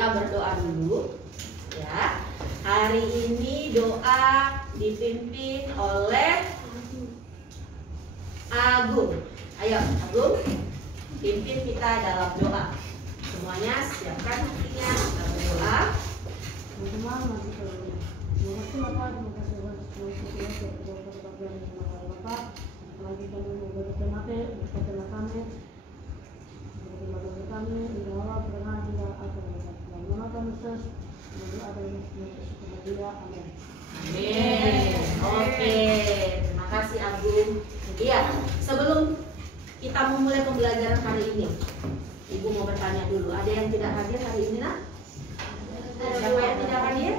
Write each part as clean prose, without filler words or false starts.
kita berdoa dulu ya. Hari ini doa dipimpin oleh Agung. Ayo Agung, pimpin kita dalam doa. Semuanya siapkan hatinya, kita berdoa. Amin. Oke, terima kasih Agung. Iya, sebelum kita memulai pembelajaran hari ini, Ibu mau bertanya dulu. Ada yang tidak hadir hari ini, nak? Siapa yang tidak hadir?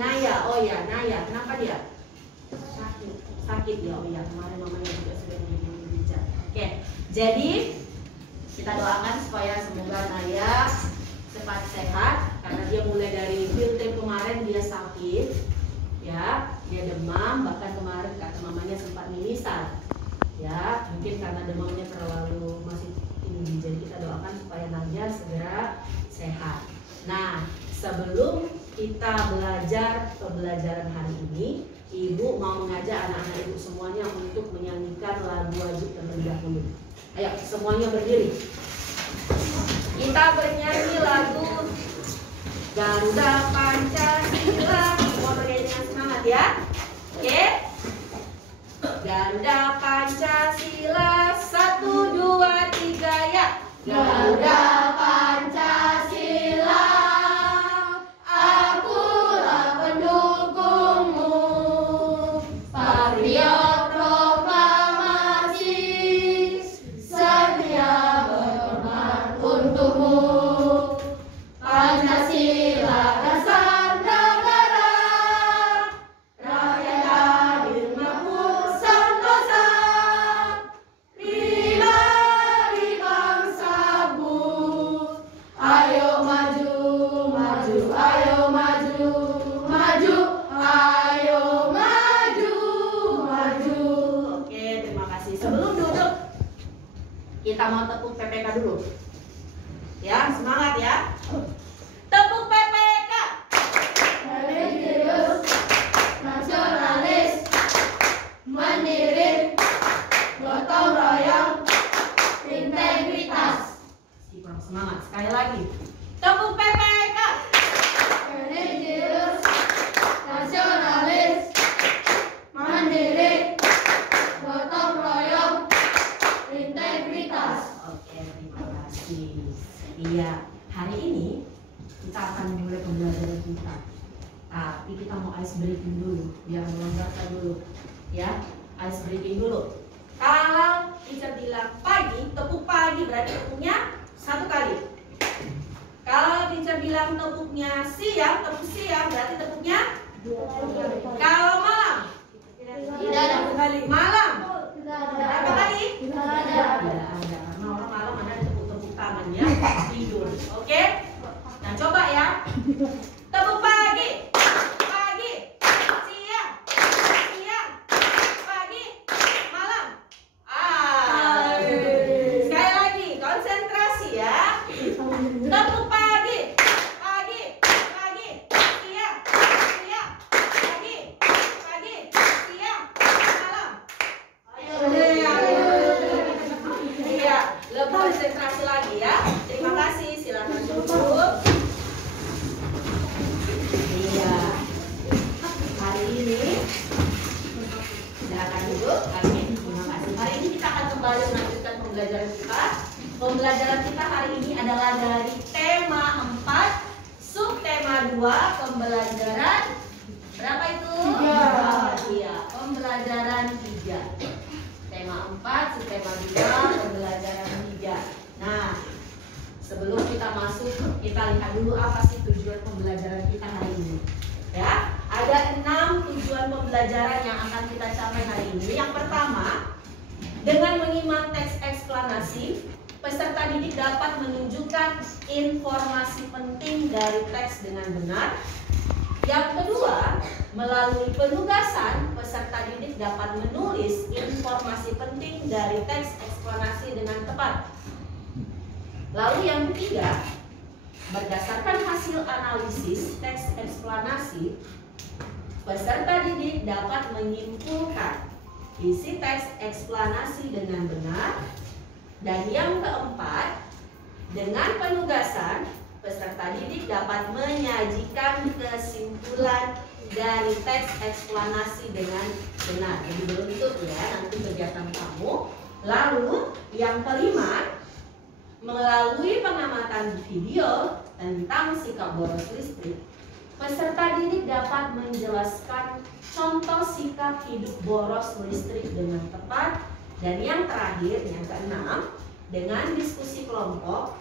Naya. Oh ya, Naya. Kenapa dia? Sakit ya. Oh ya, kemarin mamanya juga sudah berbicara. Oke, jadi kita doakan supaya semoga Naya cepat sehat, karena dia mulai dari field trip kemarin dia sakit, ya, dia demam, bahkan kemarin kata mamanya sempat mimisan, ya, mungkin karena demamnya terlalu masih tinggi. Jadi kita doakan supaya Naya segera sehat. Nah, sebelum kita belajar pembelajaran hari ini, Ibu mau mengajak anak-anak Ibu semuanya untuk menyanyikan lagu wajib terlebih dahulu. Ayo, semuanya berdiri. Kita bernyanyi lagu Garuda Pancasila. Semua bernyanyi dengan semangat ya. Oke? Garuda Pancasila, 1, 2, 3 ya. Garuda Pancasila, akulah pendukungmu. Patriot proklamasi, setia berkorban untukmu. Pancasila dasar negara, rakyat adil makmur sentosa. Mari bangsa but, ayo maju, maju, ayo maju, maju, ayo maju, maju. Oke, terima kasih. Sebelum duduk, kita mau tepuk PPK dulu. Ya, semangat ya. Tepuk PPK. Religius, nasionalis, mandiri, gotong royong, integritas. Kurang semangat. Sekali lagi. Tepuk PPK. Religius, nasionalis, mandiri, gotong royong, integritas. Oke, terima kasih. Iya, hari ini kita akan memulai pembelajaran kita. Tapi kita mau ice breaking dulu, biar melonggarkan dulu. Ya, ice breaking dulu. Kalau teacher bilang pagi, tepuk pagi berarti tepuknya 1 kali. Kalau teacher bilang tepuknya siang, tepuk siang berarti tepuknya 2 kali. Kalau malam, tidak ada kali. Malam, berapa kali? Tidak ada. Karena orang malam ada tepuk-tepuk tangan ya, tidur. Oke? Nah, coba ya. Tepuk pagi, pagi, siang, siang, pagi, malam. Sekali lagi, konsentrasi ya. Tepuk pagi, pagi, pagi, siang, siang, pagi, pagi, siang, malam. Iya, lebih konsentrasi lagi ya. Terima kasih, silakan duduk. Iya, hari ini silakan duduk. Terima kasih. Hari ini kita akan kembali melanjutkan pembelajaran kita. Pembelajaran kita hari ini adalah dari tema 4, subtema 2, pembelajaran berapa itu? 3. Iya, pembelajaran 3. Tema 4, subtema 2, pembelajaran 3. Nah, sebelum kita masuk, kita lihat dulu apa sih tujuan pembelajaran kita hari ini. Ya, ada 6 tujuan pembelajaran yang akan kita capai hari ini. Yang pertama, dengan menyimak teks eksplanasi, peserta didik dapat menunjukkan informasi penting dari teks dengan benar. Yang kedua, melalui penugasan, peserta didik dapat menulis informasi penting dari teks eksplanasi dengan tepat. Lalu yang ketiga, berdasarkan hasil analisis teks eksplanasi, peserta didik dapat menyimpulkan isi teks eksplanasi dengan benar. Dan yang keempat, dengan penugasan, peserta didik dapat menyajikan kesimpulan dari teks eksplanasi dengan benar. Jadi beruntung ya nanti kegiatan kamu. Lalu yang kelima, melalui pengamatan video tentang sikap boros listrik, peserta didik dapat menjelaskan contoh sikap hidup boros listrik dengan tepat. Dan yang terakhir, yang keenam, dengan diskusi kelompok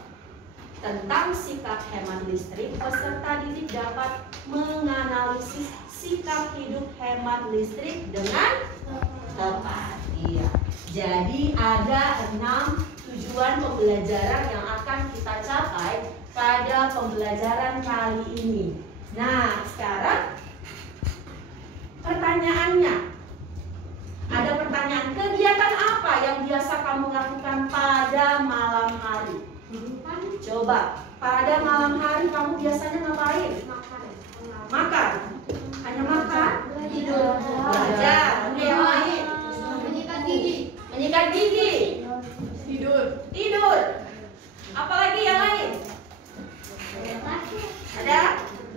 tentang sikap hemat listrik, peserta didik dapat menganalisis sikap hidup hemat listrik dengan tepat. Iya. Jadi ada 6 tujuan pembelajaran yang akan kita capai pada pembelajaran kali ini. Nah, sekarang pertanyaannya. Ada pertanyaan, kegiatan apa yang biasa kamu lakukan pada malam hari? Coba, pada malam hari kamu biasanya ngapain? Makan. Hanya makan? Tidur. Belajar. Oke, yang lain? Menyikat gigi. Menyikat gigi. Tidur. Apalagi yang lain? Ada?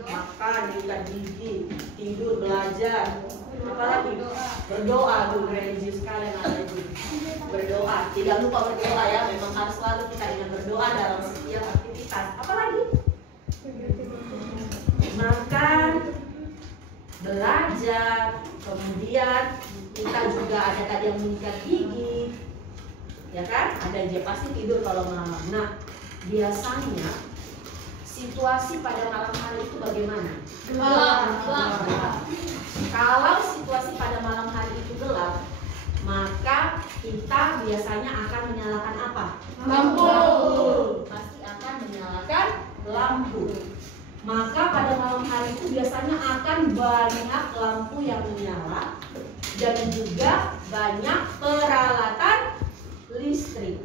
Makan, menyikat gigi, tidur, belajar. Apalagi? Berdoa. Tuh religius sekali itu. Berdoa. Tidak lupa berdoa ya. Memang harus selalu kita ingat berdoa dalam setiap aktivitas. Apalagi? Makan, belajar, kemudian kita juga ada tadi yang menyikat gigi, ya kan? Ada aja pasti tidur kalau malam. Nah, biasanya situasi pada malam hari itu bagaimana? Gelap. Kalau situasi pada malam hari itu gelap, maka kita biasanya akan menyalakan apa? Lampu. Pasti akan menyalakan lampu. Maka pada malam hari itu biasanya akan banyak lampu yang menyala dan juga banyak peralatan listrik.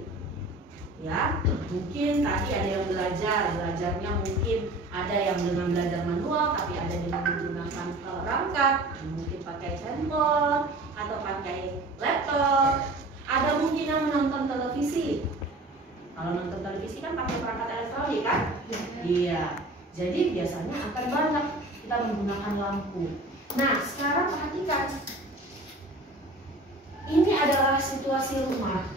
Ya, mungkin tadi ada yang belajarnya mungkin ada yang dengan belajar manual, tapi ada dengan menggunakan perangkat, mungkin pakai handphone atau pakai laptop. Ada mungkin yang menonton televisi. Kalau nonton televisi kan pakai perangkat elektronik kan? Iya. Jadi biasanya akan banyak kita menggunakan lampu. Nah, sekarang perhatikan. Ini adalah situasi rumah.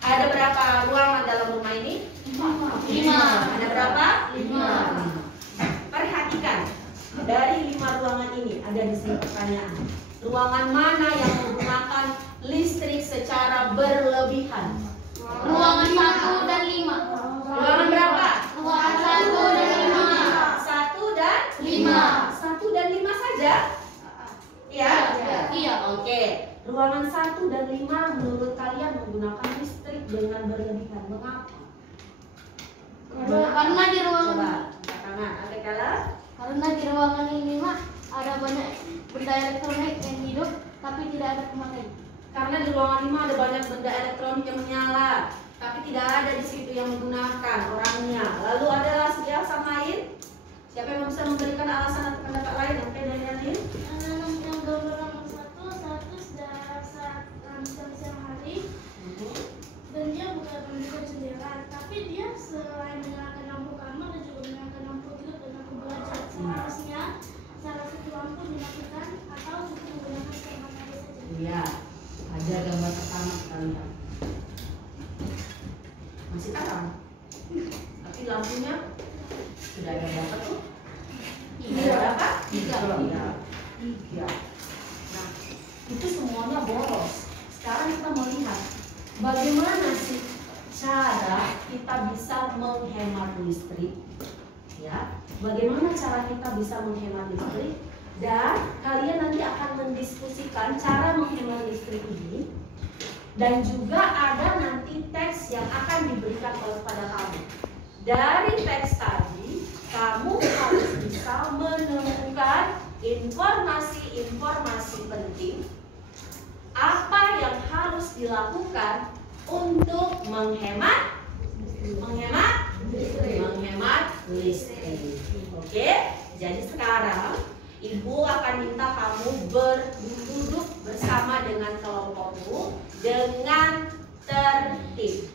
Ada berapa ruangan dalam rumah ini? 5. Ada berapa? 5. Perhatikan. Dari 5 ruangan ini ada di sini pertanyaan. Ruangan mana yang menggunakan listrik secara berlebihan? Ruangan 1 dan 5. Ruangan berapa? Ruangan 1 dan 5. 1 dan 5. 1 dan 5 saja? Iya? Iya. Oke. Ruangan 1 dan 5 menurut kalian menggunakan listrik dengan berlebihan. Mengapa? Karena di ruangan Coba angkat tangan. Karena di ruangan ini mah ada banyak benda elektronik yang hidup tapi tidak ada pemakaian. Karena di ruangan 5 ada banyak benda elektronik yang menyala, tapi tidak ada di situ yang menggunakan orangnya. Lalu ada alasan lain? Siapa yang bisa memberikan alasan atau pendapat lain? Oke, dari lain? Yang gambar nomor 1 sudah siang hari dan dia bukan mendekat jendela, tapi dia selain menyalakan lampu kamar dan juga menyalakan lampu tidur dan lampu belajar. Seharusnya salah satu lampu dimatikan atau cukup menggunakan stek matahari saja. Iya, ada gambar pertama kita lihat. Masih terang, tapi lampunya sudah ada berapa tuh? 3. Berapa? 3. Nah, itu semuanya boros. Sekarang kita melihat bagaimana sih cara kita bisa menghemat listrik, ya? Bagaimana cara kita bisa menghemat listrik? Dan kalian nanti akan mendiskusikan cara menghemat listrik ini. Dan juga ada nanti teks yang akan diberikan kepada kamu. Dari teks tadi, kamu harus bisa menemukan informasi-informasi penting apa yang harus dilakukan untuk menghemat listrik. Oke, jadi sekarang Ibu akan minta kamu berduduk bersama dengan kelompokmu dengan tertib.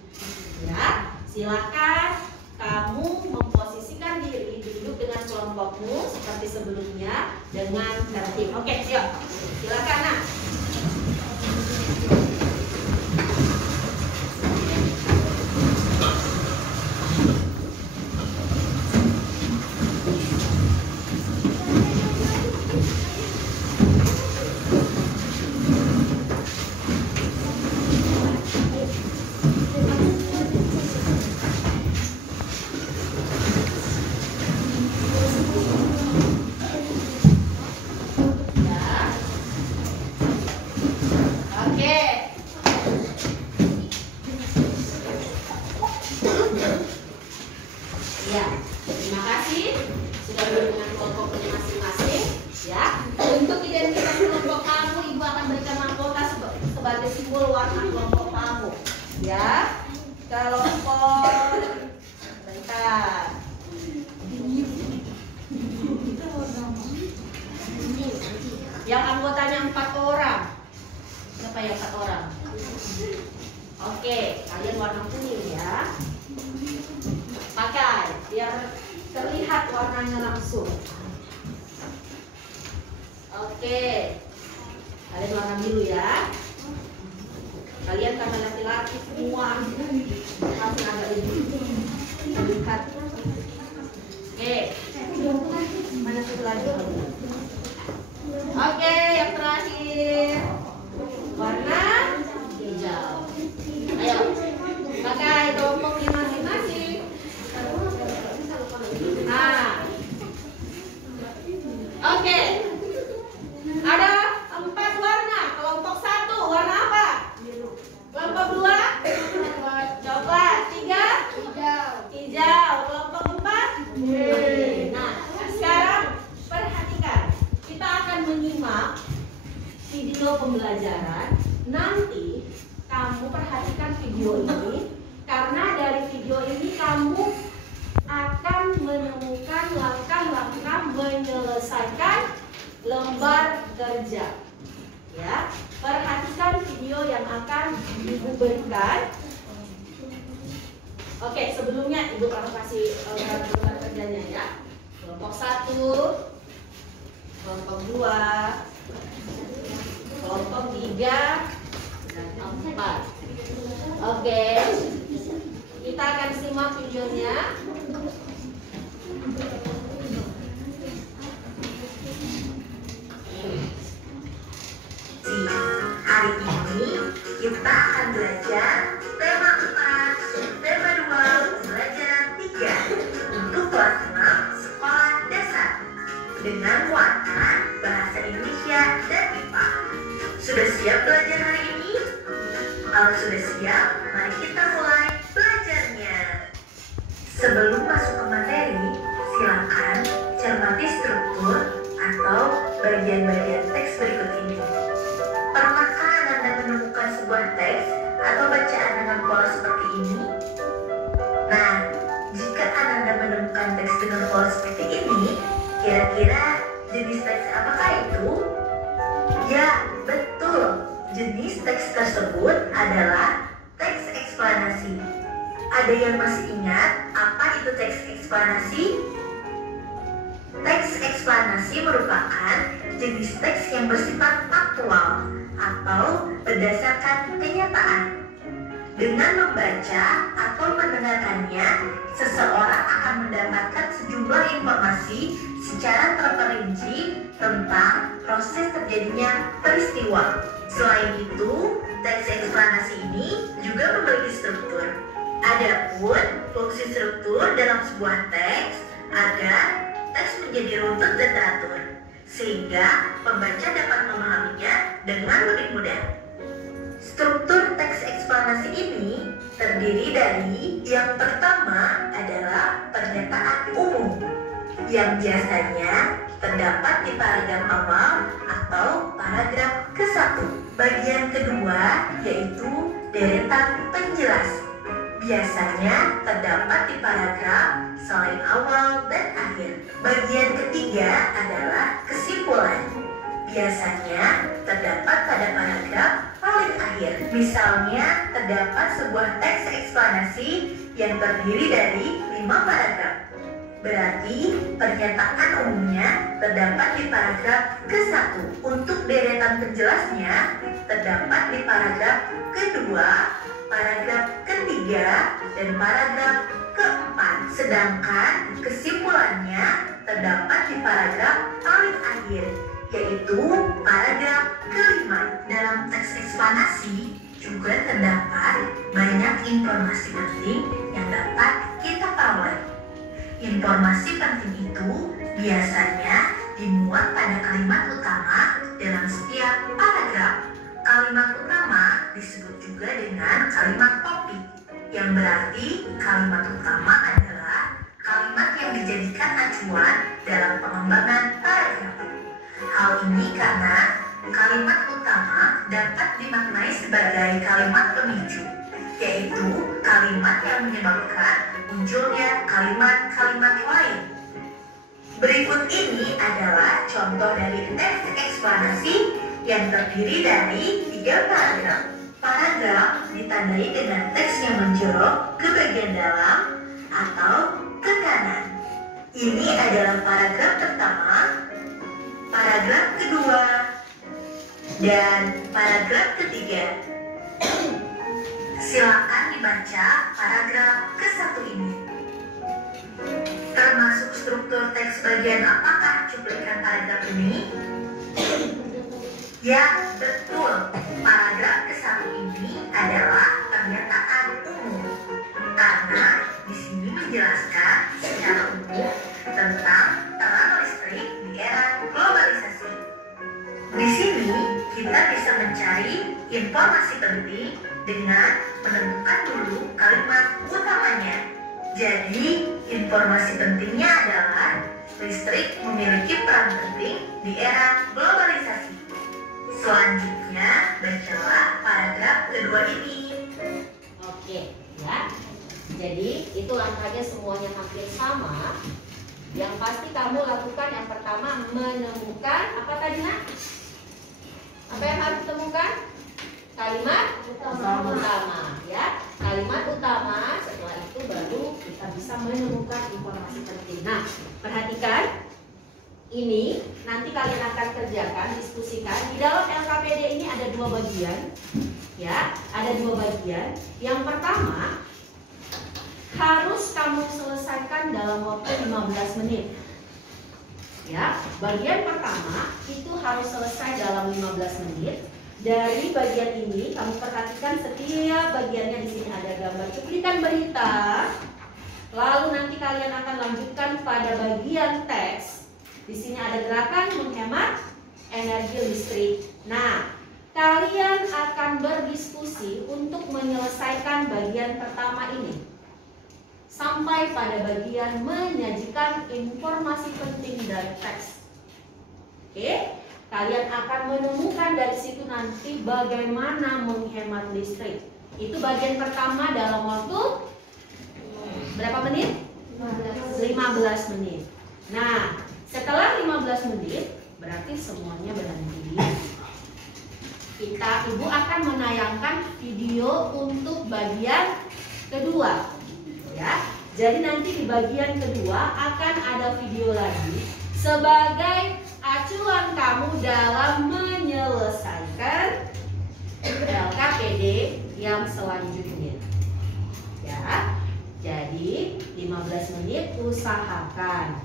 Ya, silakan kamu memposisikan diri duduk dengan kelompokmu seperti sebelumnya dengan tertib. Oke, siap. Silakan, Nak. Ya, terima kasih sudah duduk dengan kelompok masing-masing. Ya, untuk identitas kelompok kamu, Ibu akan berikan mahkota sebagai simbol warna kelompok kamu. Ya, kelompok bentar. Yang anggotanya 4 orang. Siapa yang 4 orang? Oke, kalian warna kuning ya. Pakai biar terlihat warnanya langsung. Oke, kalian warna biru ya. Kalian karena laki-laki semua harus agak lebih terlihat. Oke, mana satu lagi? Oke, yang terakhir warna hijau. Ayo, pakai kelompoknya masing-masing. Nah, oke. Ada 4 warna. Kelompok 1 warna apa? Kelompok 2? Coklat. 3? Hijau. Kelompok 4? Nah, sekarang perhatikan. Kita akan menyimak video pembelajaran. Nanti kamu perhatikan video ini, karena dari video ini kamu akan menemukan langkah-langkah menyelesaikan lembar kerja. Ya, perhatikan video yang akan Ibu berikan. Oke, sebelumnya Ibu akan kasih lembar kerjanya ya. Kelompok 1, kelompok 2, kelompok 3, dan 4. Oke, kita akan simak videonya. Hari ini kita akan belajar tema 4, tema 2, pembelajaran 3 untuk kelas 6 sekolah dasar dengan warna bahasa Indonesia dan IPA. Sudah siap belajar hari ini? Kalau sudah siap, mari kita mulai belajarnya. Sebelum masuk ke materi, silakan cermati struktur atau bagian-bagian teks berikut ini. Pernahkah Anda menemukan sebuah teks atau bacaan dengan pola seperti ini? Nah, jika Anda menemukan teks dengan pola seperti ini, kira-kira jenis teks apakah itu? Ya, betul. Jenis teks tersebut adalah teks eksplanasi. Ada yang masih ingat apa itu teks eksplanasi? Teks eksplanasi merupakan jenis teks yang bersifat faktual atau berdasarkan kenyataan. Dengan membaca atau mendengarkannya, seseorang akan mendapatkan sejumlah informasi secara terperinci tentang proses terjadinya peristiwa. Selain itu, teks eksplanasi ini juga memiliki struktur. Adapun fungsi struktur dalam sebuah teks agar teks menjadi runtut dan teratur, sehingga pembaca dapat memahaminya dengan lebih mudah. Struktur teks eksplanasi ini terdiri dari yang pertama adalah pernyataan umum yang biasanya terdapat di paragraf awal atau paragraf ke-1. Bagian kedua yaitu deretan penjelas. Biasanya terdapat di paragraf selain awal dan akhir. Bagian ketiga adalah kesimpulan. Biasanya terdapat pada paragraf paling akhir. Misalnya, terdapat sebuah teks eksplanasi yang terdiri dari 5 paragraf. Berarti, pernyataan umumnya terdapat di paragraf ke-1. Untuk deretan penjelasnya, terdapat di paragraf kedua, paragraf ketiga, dan paragraf keempat. Sedangkan kesimpulannya terdapat di paragraf paling akhir, yaitu paragraf kelima. Dalam teks eksplanasi juga terdapat banyak informasi penting yang dapat kita peroleh. Informasi penting itu biasanya dimuat pada kalimat utama dalam setiap paragraf. Kalimat utama disebut juga dengan kalimat topik, yang berarti kalimat utama adalah kalimat yang dijadikan acuan dalam pengembangan paragraf. Hal ini karena kalimat utama dapat dimaknai sebagai kalimat pemicu, yaitu kalimat yang menyebabkan munculnya kalimat-kalimat lain. Berikut ini adalah contoh dari teks eksplanasi yang terdiri dari 3 paragraf. Paragraf ditandai dengan teks yang menjorok ke bagian dalam atau ke kanan. Ini adalah paragraf pertama, paragraf kedua, dan paragraf ketiga. Silakan dibaca paragraf ke-1 ini. Termasuk struktur teks bagian apakah cuplikan paragraf ini? Ya, betul. Paragraf ke-1 ini adalah pernyataan umum, karena di sini menjelaskan secara umum tentang terang listrik di era globalisasi. Di sini kita bisa mencari informasi penting dengan menentukan dulu kalimat utamanya. Jadi, informasi pentingnya adalah listrik memiliki peran penting di era globalisasi. Selanjutnya, bacalah paragraf kedua ini. Oke, ya. Jadi, itu langkahnya semuanya hampir sama. Yang pasti kamu lakukan yang pertama menemukan apa tadi, Nak? Apa yang harus ditemukan? Kalimat utama, ya. Kalimat utama, setelah itu baru kita bisa menemukan informasi penting. Nah, perhatikan. Ini nanti kalian akan kerjakan, diskusikan. Di dalam LKPD ini ada 2 bagian, ya. Ada 2 bagian. Yang pertama, harus kamu selesaikan dalam waktu 15 menit. Ya, bagian pertama itu harus selesai dalam 15 menit. Dari bagian ini kamu perhatikan setiap bagiannya. Di sini ada gambar cuplikan berita. Lalu nanti kalian akan lanjutkan pada bagian teks. Di sini ada gerakan menghemat energi listrik. Nah, kalian akan berdiskusi untuk menyelesaikan bagian pertama ini sampai pada bagian menyajikan informasi penting dari teks. Oke? Kalian akan menemukan dari situ nanti bagaimana menghemat listrik. Itu bagian pertama dalam waktu berapa menit? 15 menit. Nah, setelah 15 menit berarti semuanya berhenti. Ibu akan menayangkan video untuk bagian kedua. Ya. Jadi nanti di bagian kedua akan ada video lagi sebagai acuan kamu dalam menyelesaikan LKPD yang selanjutnya. Ya. Jadi 15 menit usahakan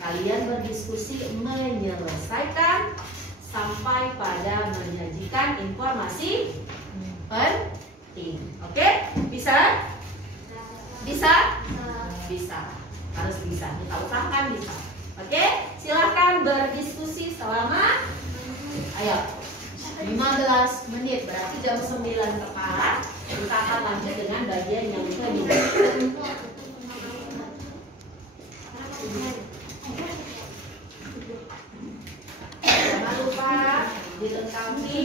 kalian berdiskusi menyelesaikan sampai pada menyajikan informasi penting. Oke? Bisa? Bisa? Bisa. Harus bisa. Kita usahakan bisa. Oke? Silahkan berdiskusi selama 15 menit. Berarti jam 9 tepat. Kita akan lanjut dengan bagian yang kedua. Jangan lupa dilengkapi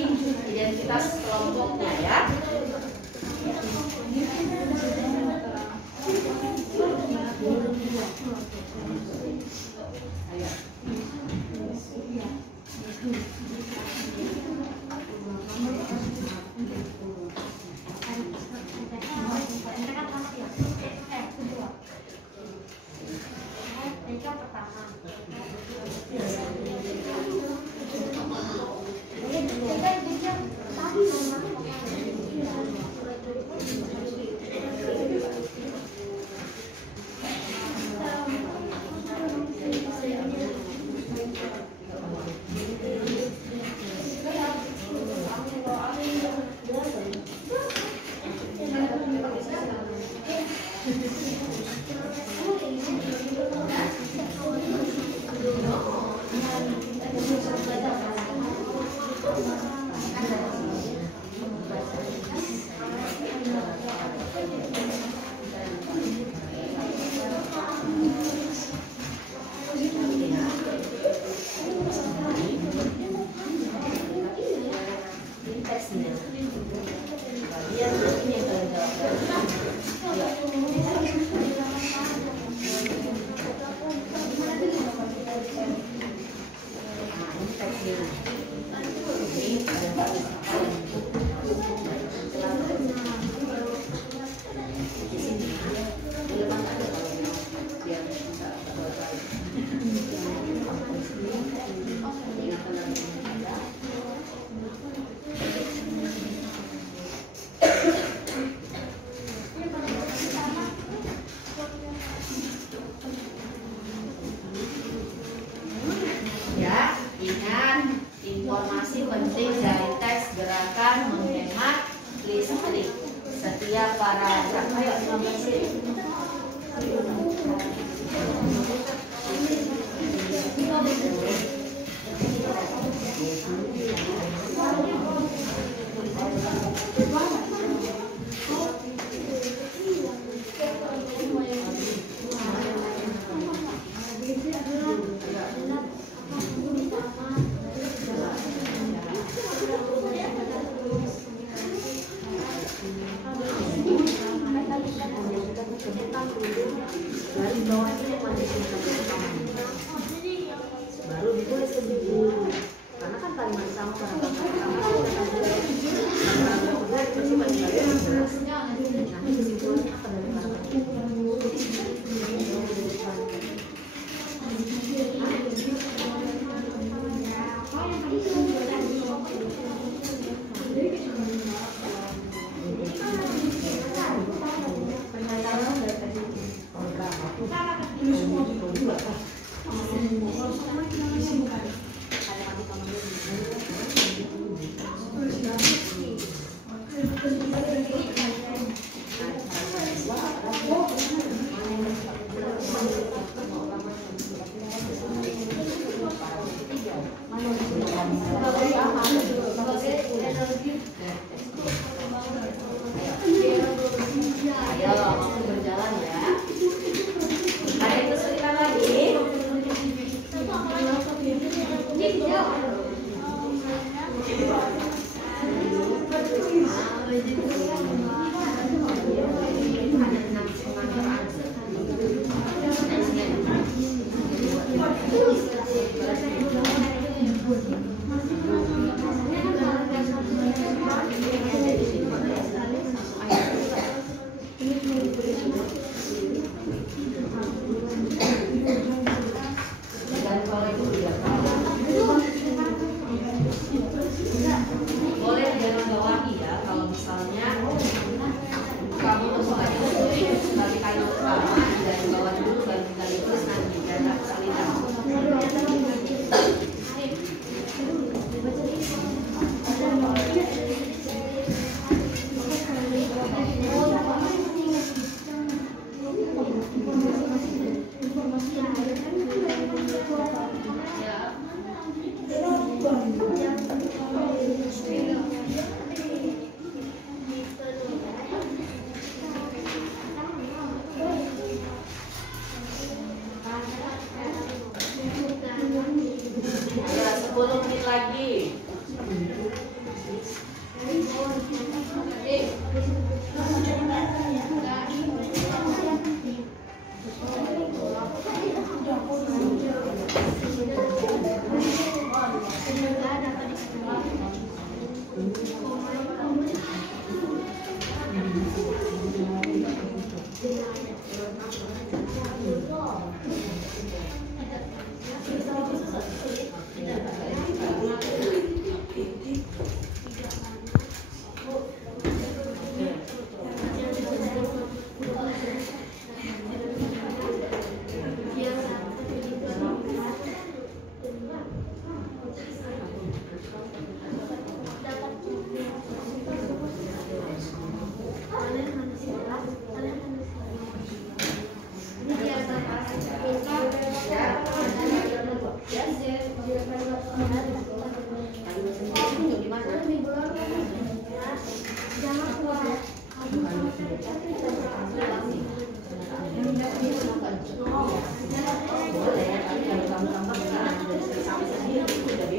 identitas kelompoknya ya. olahraga. Ayo 15 menit. Baru dimulai seminggu, karena kan kalimat sama nanti kesimpulannya apa dari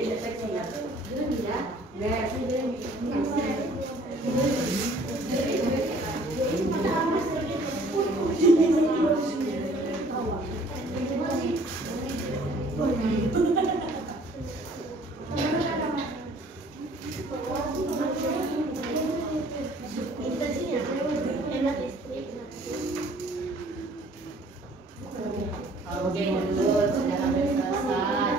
Oke, dulu sudah hampir selesai.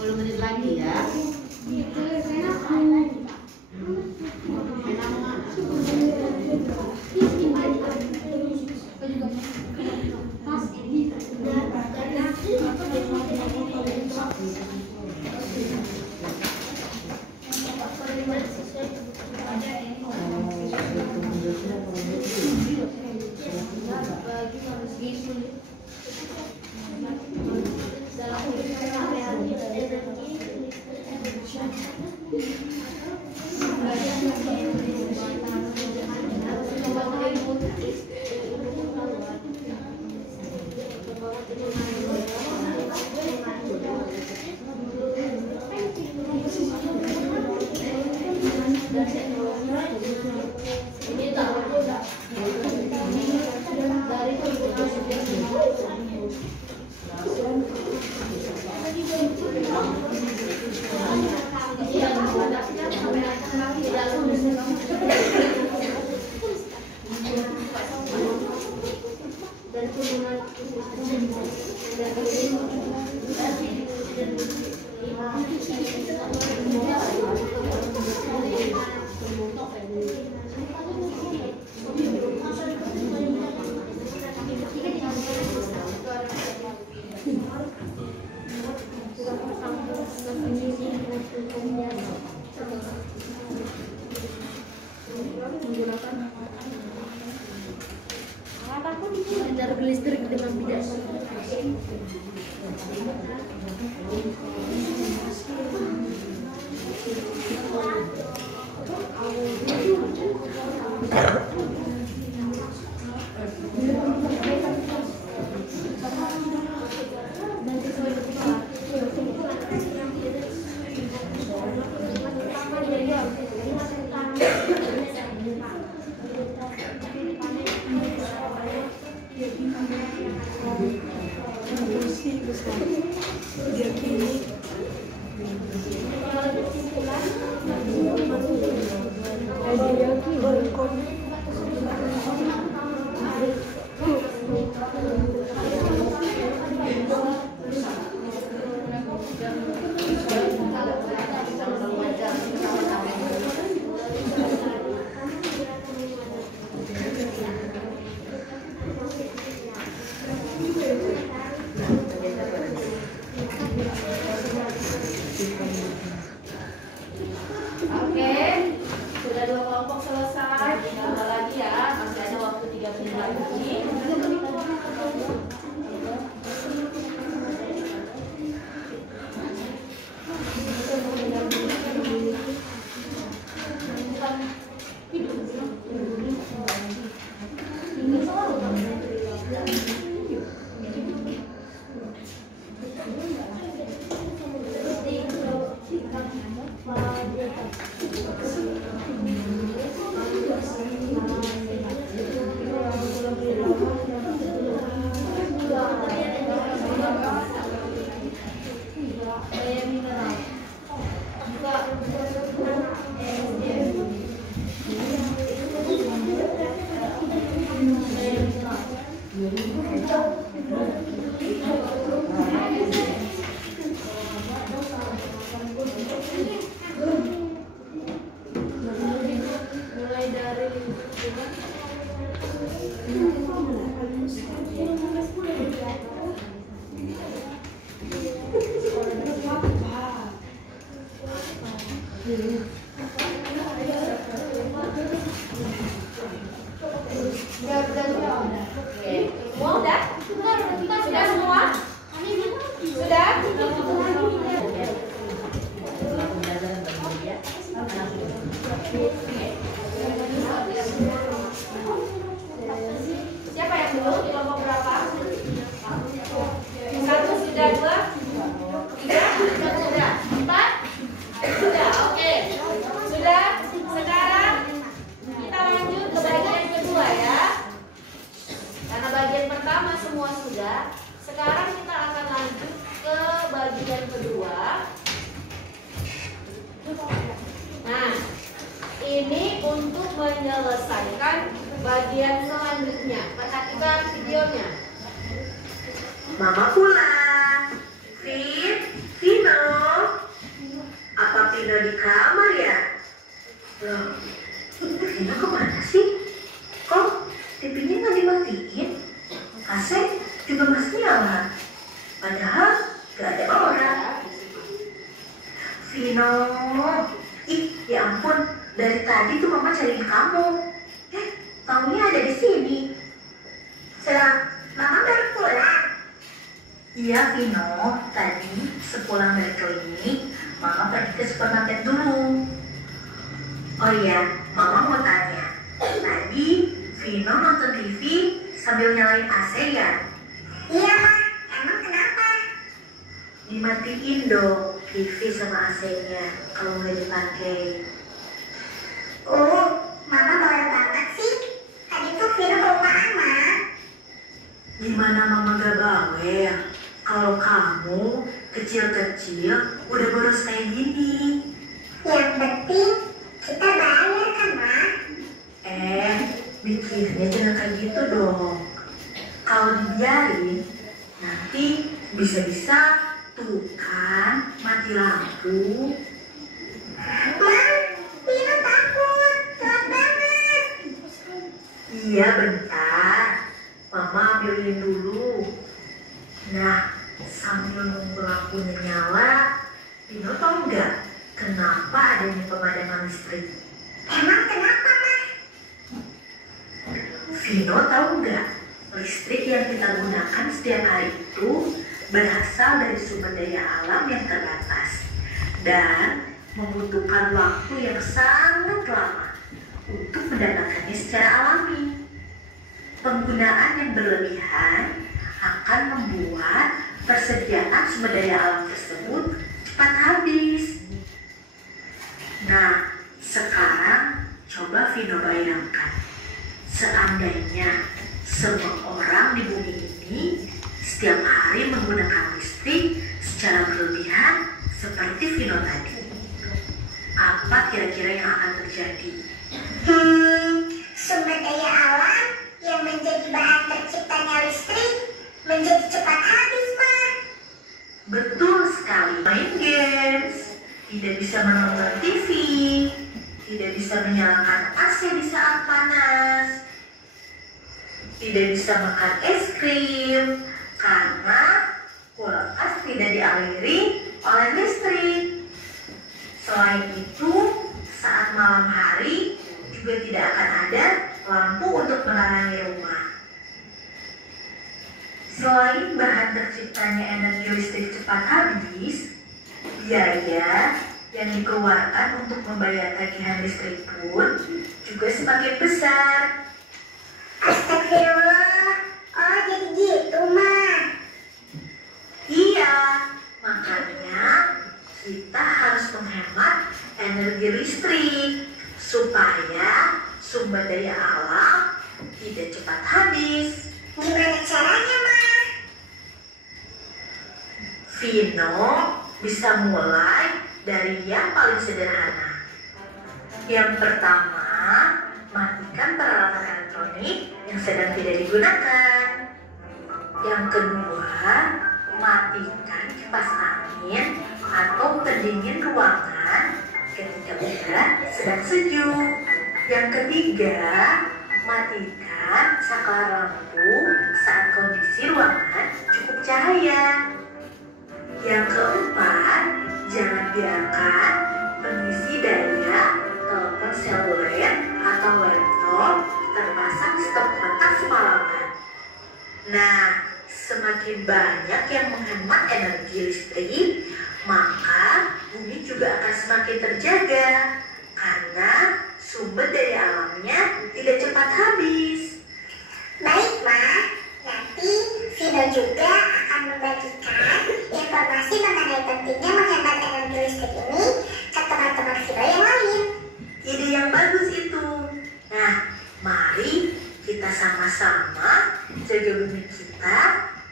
10 menit lagi ya. Mas ini Ini tak dari Kendaraan listrik dengan bidas. Oke, sudah 2 kelompok selesai. Tambah lagi ya, masih ada waktu 3 menit lagi. Siapa yang dulu di kelompok berapa? 1 sudah, 2, 3, sudah, 4, sudah, oke. Sudah, sekarang kita lanjut ke bagian kedua ya. Karena bagian pertama semua sudah, sekarang kita akan lanjut ke bagian kedua. Nah, ini untuk menyelesaikan bagian selanjutnya. Perhatikan videonya. Mama pulang. Vino. Apa Vino di kamar ya? Loh, Vino kemana sih? Kok TV-nya nggak dimatiin? AC juga masih nyala. Padahal nggak ada orang. Vino, ih ya ampun, dari tadi tuh mama cariin kamu. Taunya ada di sini. Mama baru pulang. Iya Vino, tadi sepulang dari klinik, mama pergi ke supermarket dulu. Oh iya, mama mau tanya. Tadi Vino nonton TV sambil nyalain AC ya? Iya, emang kenapa? Dimatiin dong TV sama AC-nya kalau nggak dipakai. Oh, kecil-kecil udah boros kayak gini. Yang penting kita bayar kan, Ma? Mikirnya jangan kayak gitu dong. Kalau dibiarin, nanti bisa-bisa tuh kan mati lampu. Ma, Vino takut. Gelap banget. Iya bentar, Mama ambilin dulu. Nah, sambil nunggu lampunya nyala, Vino tau nggak kenapa adanya pemadaman listrik? Emang kenapa, Ma? Vino tahu nggak, listrik yang kita gunakan setiap hari itu berasal dari sumber daya alam yang terbatas dan membutuhkan waktu yang sangat lama untuk mendapatkannya secara alami. Penggunaan yang berlebihan akan membuat persediaan sumber daya alam tersebut cepat habis. Nah, sekarang coba Vino bayangkan, seandainya semua orang di bumi ini setiap hari menggunakan listrik secara berlebihan seperti Vino tadi. Apa kira-kira yang akan terjadi? Sumber daya alam yang menjadi bahan terciptanya listrik menjadi cepat habis, Ma. Betul sekali, main games, tidak bisa menonton TV, tidak bisa menyalakan AC di saat panas, tidak bisa makan es krim karena kulkas tidak dialiri oleh listrik. Selain itu, saat malam hari juga tidak akan ada lampu untuk menerangi rumah. Selain bahan terciptanya energi listrik cepat habis, biaya yang dikeluarkan untuk membayar tagihan listrik pun juga semakin besar. Astagfirullah. Oh, jadi gitu, Ma. Iya, makanya kita harus menghemat energi listrik supaya sumber daya alam tidak cepat habis. Gimana caranya, Ma? Vino bisa mulai dari yang paling sederhana. Yang pertama, matikan peralatan elektronik yang sedang tidak digunakan. Yang kedua, matikan kipas angin atau pendingin ruangan ketika udara sedang sejuk. Yang ketiga, matikan saklar lampu saat kondisi ruangan cukup cahaya. Yang keempat, jangan biarkan pengisi daya telepon seluler atau laptop terpasang stop kontak semalaman. Nah, semakin banyak yang menghemat energi listrik, maka bumi juga akan semakin terjaga karena sumber daya alamnya tidak cepat habis. Baik, Ma. Nanti Vino juga akan membagikan informasi mengenai pentingnya menghemat energi listrik ini ke teman-teman Vino yang lain. Ide yang bagus itu. Nah, mari kita sama-sama jaga bumi kita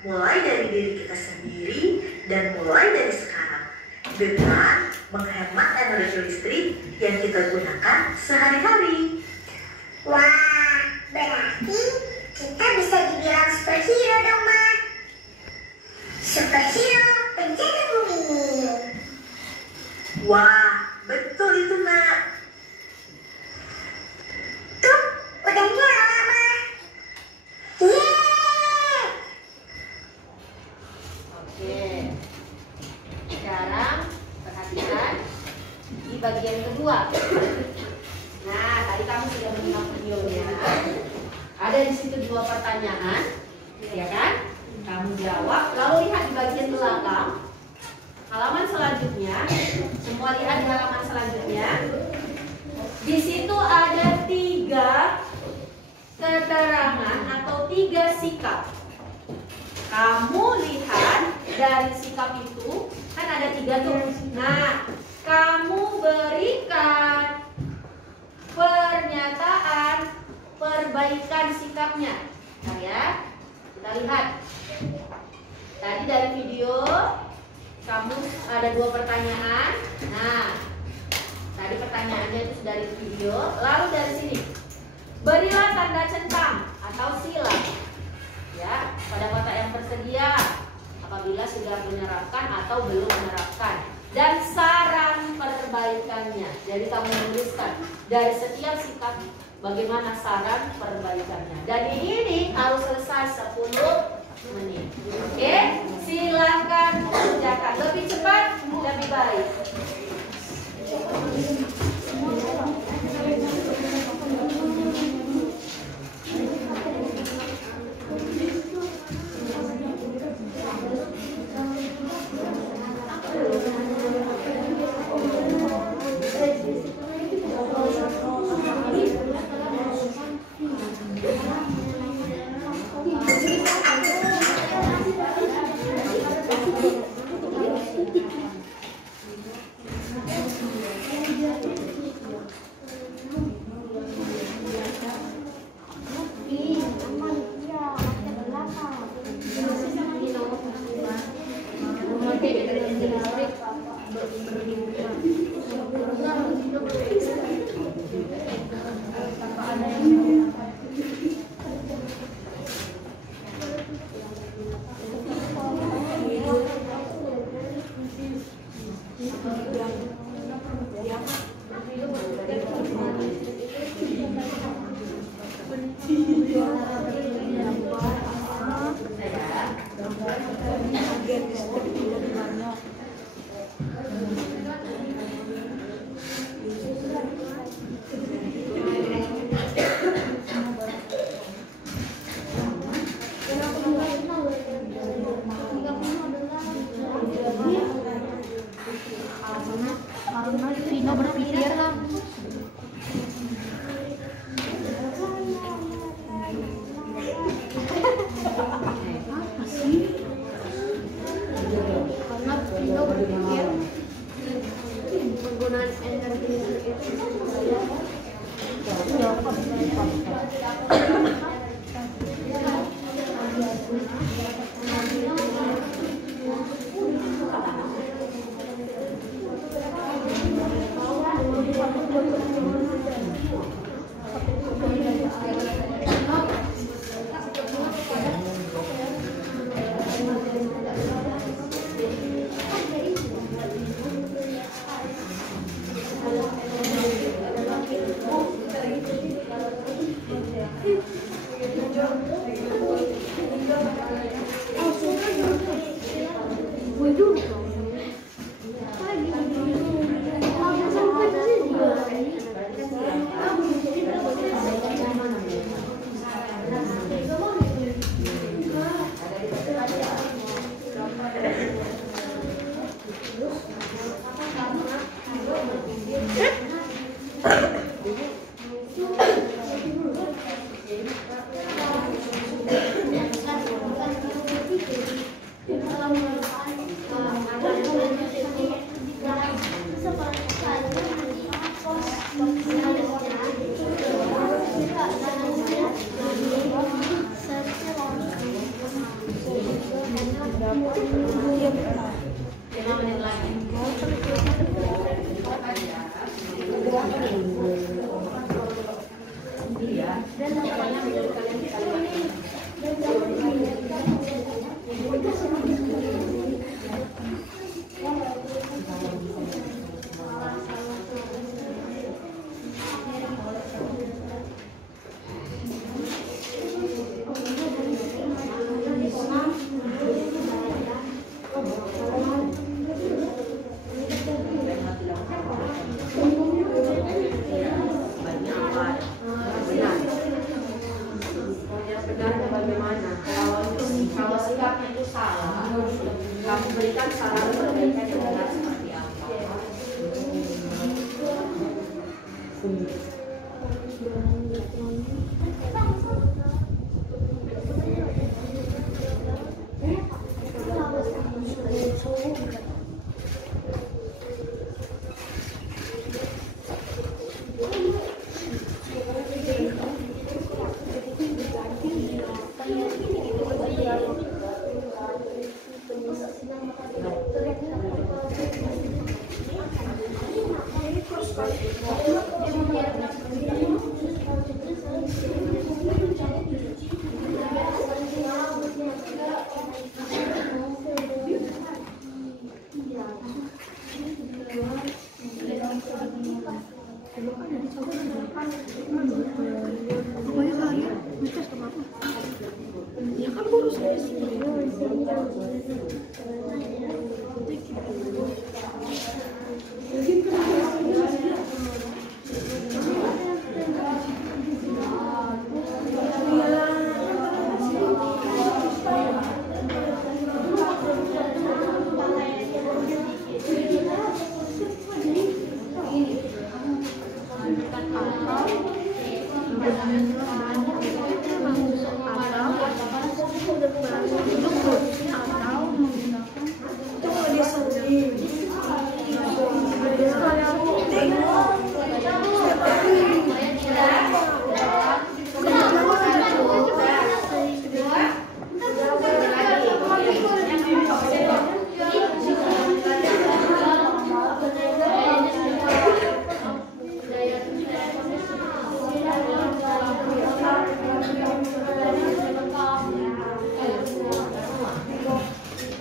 mulai dari diri kita sendiri dan mulai dari sekarang dengan menghemat energi listrik yang kita gunakan sehari-hari. Wah, berarti kita bisa dibilang superhero dong, Ma. Superhero penjaga bumi. Wah, betul itu, Nak. Tuh, udah nyala, Ma. Yeay! Oke. Sekarang perhatikan di bagian kedua. Nah, tadi kamu sudah menyimak videonya. Ada di situ 2 pertanyaan, ya kan? Kamu jawab. Lalu lihat di bagian belakang, halaman selanjutnya. Semua lihat di halaman selanjutnya. Di situ ada 3 keterangan atau 3 sikap. Kamu lihat dari sikap itu kan ada 3 tuh. Nah, kamu berikan pernyataan perbaikan sikapnya. Nah ya, kita lihat. Tadi dari video kamu ada 2 pertanyaan. Nah, tadi pertanyaannya itu dari video. Lalu dari sini, berilah tanda centang atau silang ya pada kotak yang tersedia apabila sudah menerapkan atau belum menerapkan, dan saran perbaikannya. Jadi kamu menuliskan dari setiap sikap bagaimana saran perbaikannya. Dan ini harus selesai 10 menit. Oke, silakan kerjakan. Lebih cepat, lebih baik. Karena Vino berpikir penggunaan energi Terima kasih. Pokoknya kalian ngecas ke apa? Ya kan baru saya sih.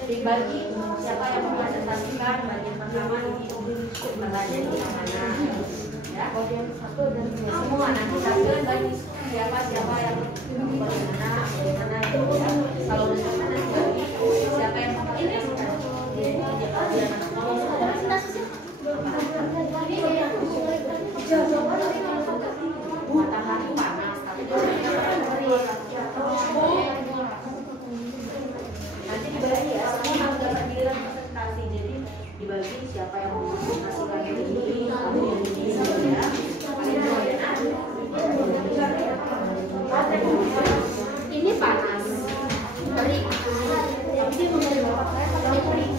Dibagi siapa yang mempresentasikan bagian pertama ini melayani di mana ya. Semua nanti kalian bagi siapa yang bagaimana ya. Kalau misalkan nanti bagi siapa yang ini matahari panas tapi nanti dibagi ya, semua harus dapat giliran presentasi. Jadi dibagi siapa yang mau presentasikan ini ya. Ini panas, terik, tapi dia mengenai bapak saya pakai terik.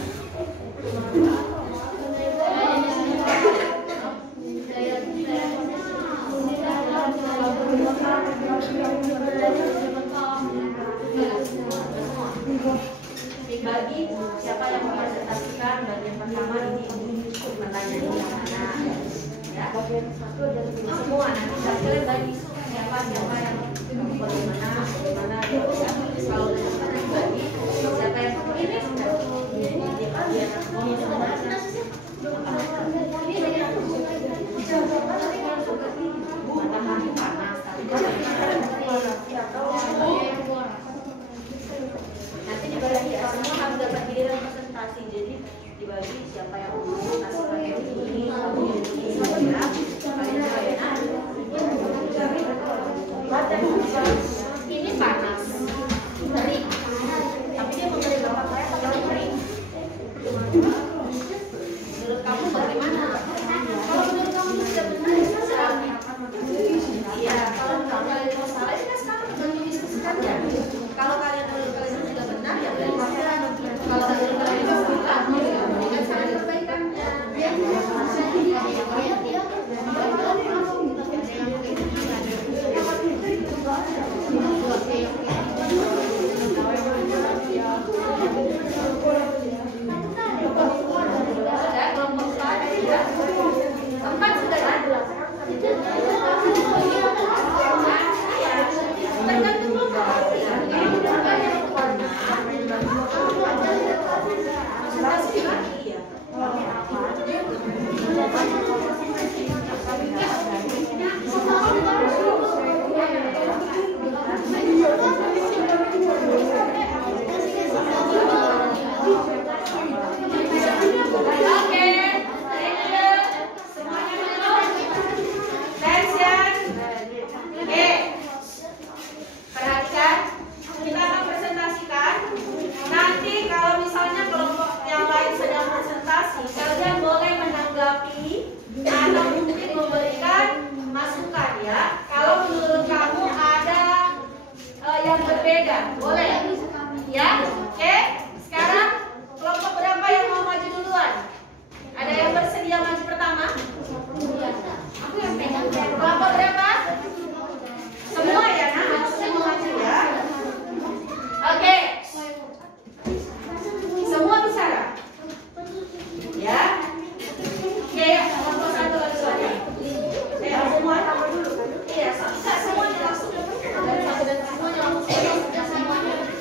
Dibagi siapa yang mempresentasikan bagian pertama ini melayani di mana ya. Semua nanti kalian bagi siapa yang bagaimana ya. Kalau misalkan dibagi siapa yang ini matahari panas tapi nanti dibagi ya, semua harus dapat giliran presentasi. Jadi dibagi siapa yang mau presentasikan ini ya. Ini panas, terik, tapi dia mengenai bapak saya pakai terik. Menurut kamu bagaimana? Kalau menurut kamu sudah benar, iya. Kalau menurut kalian itu salah, ini kan sekarang sedang didiskusikan ya. Kalau menurut kalian sudah benar ya berarti pakai. Kalau menurut kalian itu salah, berikan saran perbaikannya.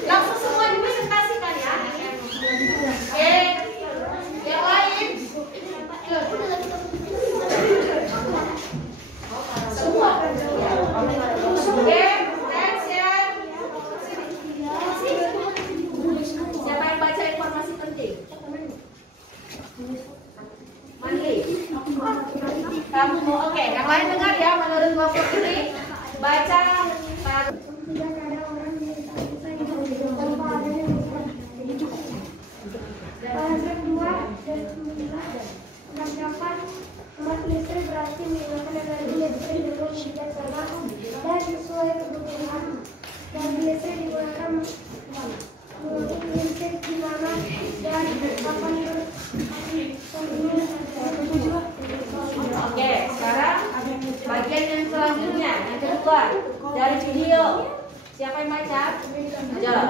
Langsung semua dipresentasikan. Oke, next ya. Siapa yang baca informasi penting? Mandi. Kamu mau? Oke, yang lain dengar ya. Menurut kelompok ini baca. Paragraf 2 dan 9 terdapat emas listrik berarti menggunakan energi listrik dengan bijaksana dan sesuai kebutuhan. Energi listrik digunakan untuk listrik di mana dan kapan Oke, sekarang bagian yang selanjutnya, yang kedua dari video. Siapa yang baca? Jawab.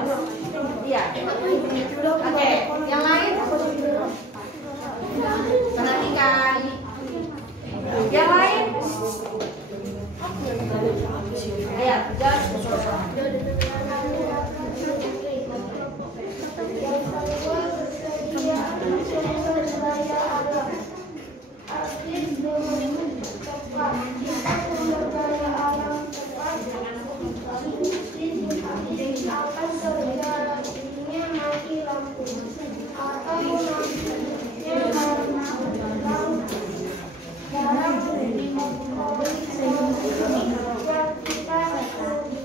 Iya. Oke, yang lain? Perhatikan. Yang lain? Ayo, jawab.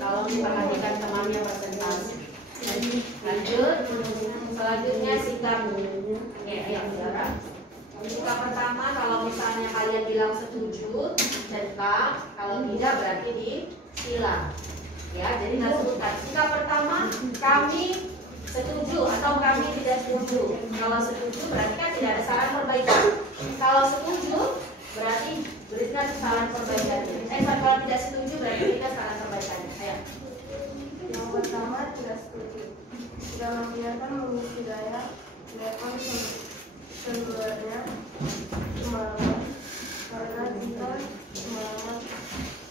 Kalau perhatikan temannya presentasi. Lanjut. Selanjutnya sikap. Oke, ayo saudara. Sikap pertama, kalau misalnya kalian bilang setuju, centang. Kalau tidak berarti disilang. Ya, jadi nggak sebutkan. Sikap pertama, kami setuju atau kami tidak setuju. Kalau setuju berarti kan tidak ada saran perbaikan. Kalau setuju berarti berikan saran perbaikannya. Kalau tidak setuju berarti berikan saran perbaikannya. Ayo. Yang pertama tidak setuju. Tidak membiarkan mengisi daya telepon seluruhnya semalaman karena jika semalaman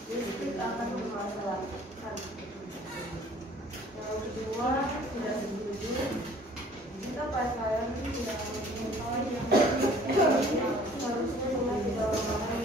listrik akan bermasalahkan. Yang kedua tidak setuju. Jika pasangan tidak mengetahui yang harusnya dengan tidak memakai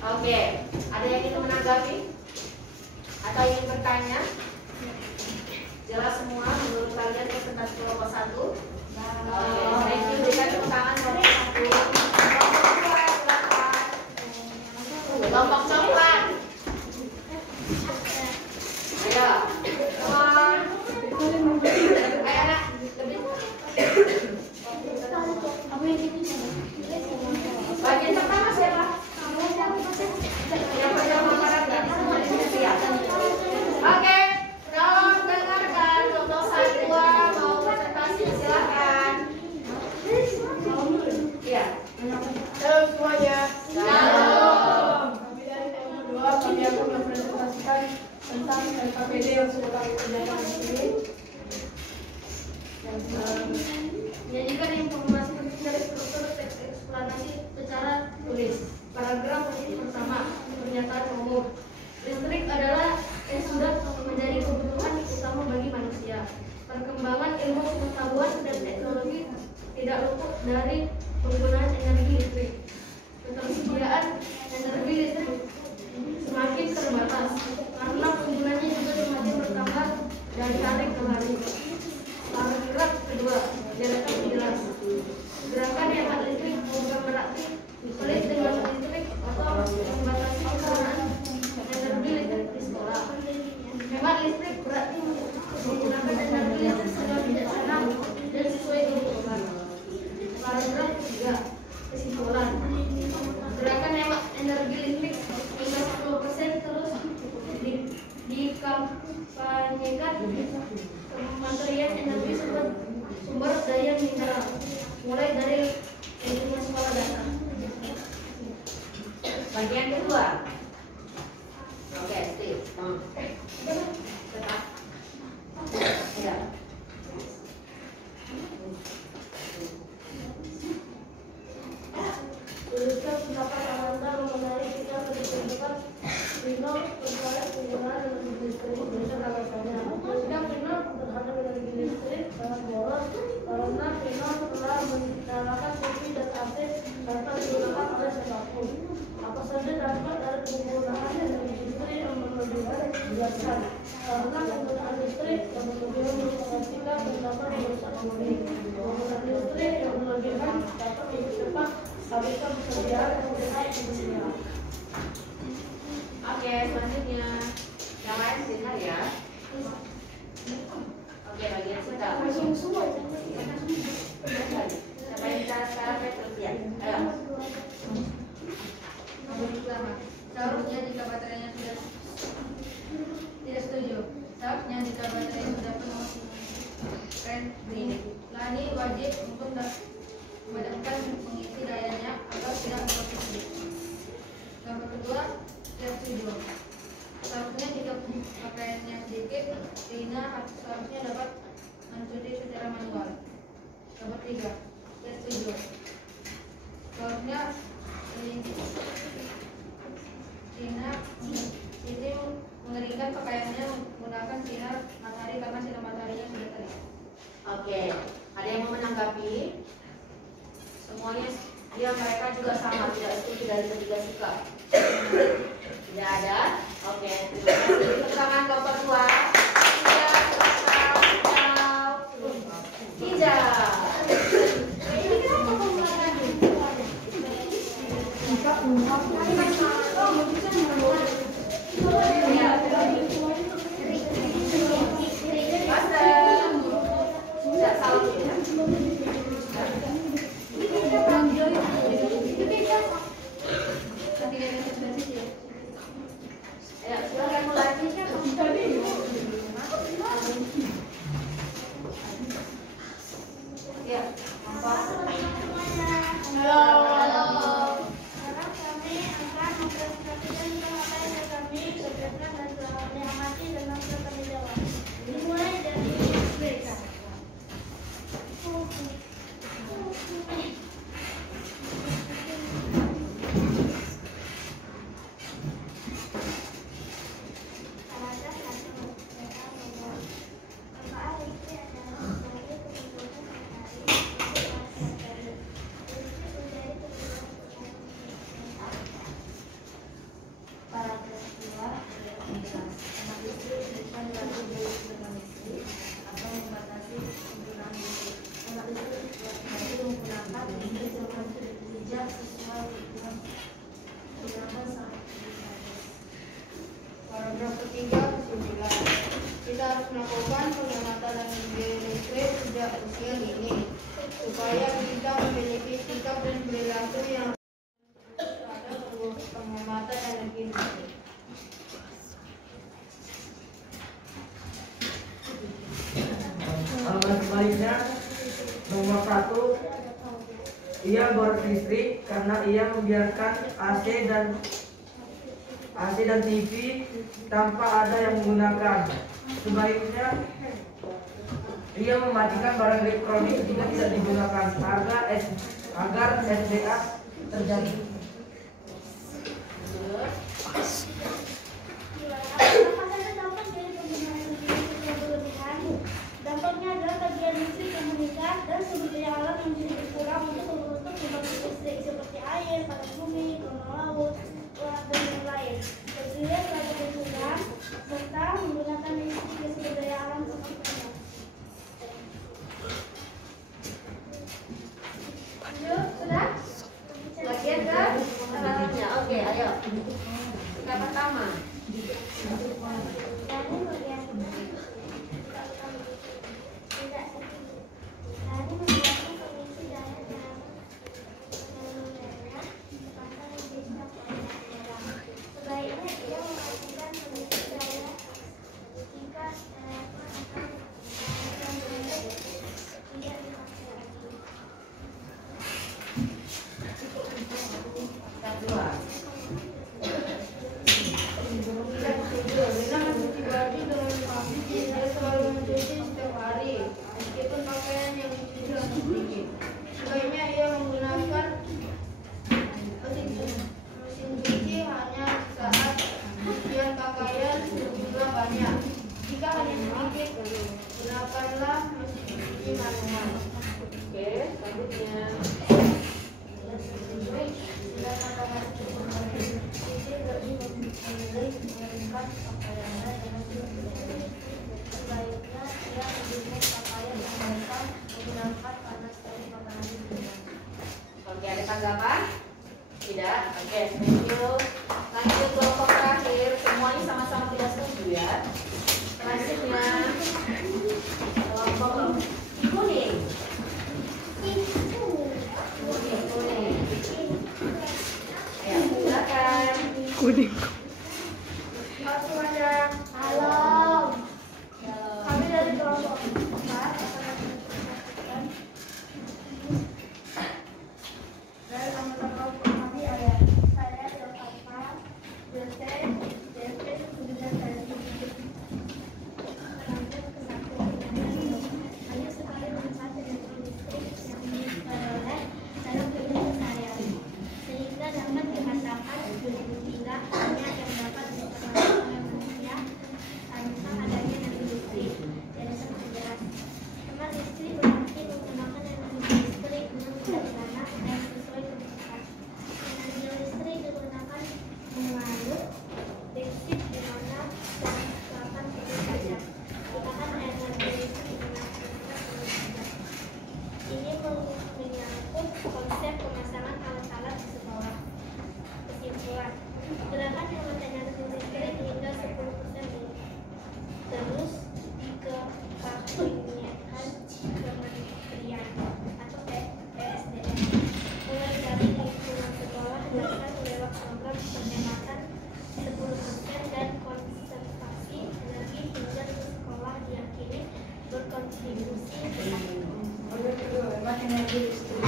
Oke, ada yang ingin menanggapi atau ingin bertanya? Jelas semua menurut kalian presentasi kelompok 1? Oke, thank you. Berikan tepuk tangan kelompok 1. Kelompok 2, silakan. Kelompok coklat. Ayo, teman. Ayo anak, lebih. Bagian pertama siapa? Yang pertama marahkan siap. Oke, tolong dengarkan kelompok 1 mau presentasi silakan. Iya. Halo semuanya. Halo. Kami dari kelompok 2 kami akan mempresentasikan tentang LKPD yang sudah kami kerjakan di sini. Menyajikan informasi penting dari struktur teks eksplanasi secara tulis. Paragraf pertama, pernyataan umum. Listrik adalah yang sudah menjadi kebutuhan utama bagi manusia. Perkembangan ilmu pengetahuan dan teknologi tidak luput dari penggunaan energi listrik. Ketersediaan energi listrik semakin terbatas karena penggunanya juga semakin bertambah dari hari ke hari. Paragraf kedua, gerakan jelas. Gerakan hemat listrik bukan berarti pelit dengan listrik atau membatasi penggunaan energi listrik di sekolah. Hemat listrik berarti menggunakan energi listrik secara bijaksana dan sesuai kebutuhan. Paragraf 3, kesimpulan. Gerakan hemat energi listrik hingga 10% terus dikampanyekan Kementerian Energi Sumber Daya Mineral mulai dari lingkungan sekolah dasar. Bagian kedua. Oke, Steve. Tetap. Ya. Tuliskan pendapat orang dapat lulusan nomor ini. Lulusan industri yang menargetkan dapat lebih cepat habiskan pekerjaan yang berkait di dunia. Oke, selanjutnya yang lain dengar ya. Oke, bagian kita. Semua Siapa yang bicara sekarang terus ya? Ayo. Seharusnya jika baterainya tidak setuju. Seharusnya jika baterai sudah penuh friendly, Lani wajib untuk memadamkan mengisi dayanya agar tidak terkendali. Gambar kedua, tidak setuju. Seharusnya jika pakaiannya sedikit, Rina seharusnya dapat mencuci secara manual. Gambar tiga, tidak setuju. Seharusnya Rina itu mengeringkan pakaiannya menggunakan sinar matahari karena sinar mataharinya sudah terik. Oke, ada yang mau menanggapi? Semuanya dia mereka juga sama, tidak setuju dari ketiga sikap. Tidak ada? Oke, terima kasih. Tepuk tangan kelompok 2. Hijau. Ini kenapa kamu lagi? Tidak salah. Ya, silakan mulai. Ya, Sekarang kami akan mempresentasikan tentang apa yang kami kerjakan dan telah kami amati dan langsung kami jawab. Dimulai dari mereka. Paragraf ketiga kesimpulan. Kita harus melakukan pengamatan dan biaya listrik sejak usia dini supaya kita memiliki sikap dan perilaku yang ada pengamatan energi listrik. Halaman sebaliknya nomor 1, ia boros listrik karena ia membiarkan AC dan TV tanpa ada yang menggunakan. Sebaiknya ia mematikan barang elektronik jika tidak digunakan agar SDA terjadi. Apa saja dampak dari penggunaan energi listrik yang berlebihan? Dampaknya adalah tagihan listrik yang meningkat dan sumber daya alam yang menjadi berkurang untuk pembangkit listrik seperti air, panas bumi, gelombang laut, uap dan yang lain. Kedua, tenaga lingkungan serta menggunakan listrik dan sumber daya alam seperti minyak. Sudah? Bagian ke selanjutnya. Oke, ayo. Sikap pertama. Dari bagian tidak setuju. Dari membiarkan pengisi daya dalam daya pasang bisa daerah. Sebaiknya ia mematikan pengisi daya jika telepon akan tidak dipakai lagi. Sikap 2. Tidak setuju. Rina mencuci baju dengan api Kuning. Halo semuanya. Halo. Kami dari kelompok 4 akan menjelaskan. Dan anggota kelompok kami ada saya Yosapa, Jose, JP, kemudian saya Lanjut ke satu. Banyak sekali manfaat energi listrik yang diperoleh dalam kehidupan sehari-hari, sehingga dapat dikatakan tidak hanya yang dapat diperoleh oleh manusia tanpa adanya energi listrik. Dari satu jelas, hemat listrik berarti menggunakan energi listrik dengan bijaksana dan sesuai kebutuhan. Energi listrik digunakan mengalir prinsip di mana melakukan saja. Gunakan energi listrik dengan saja. Ini menyangkut konsep pemasangan alat-alat di sekolah. Kesimpulan, gerakan hemat energi listrik hingga 10% ini terus dikepakuinkan kementerian atau PSDM, mulai dari lingkungan sekolah dasar lewat program penghematan 10% dan konservasi energi hingga ke sekolah diyakini berkontribusi besar. Hemat energi listrik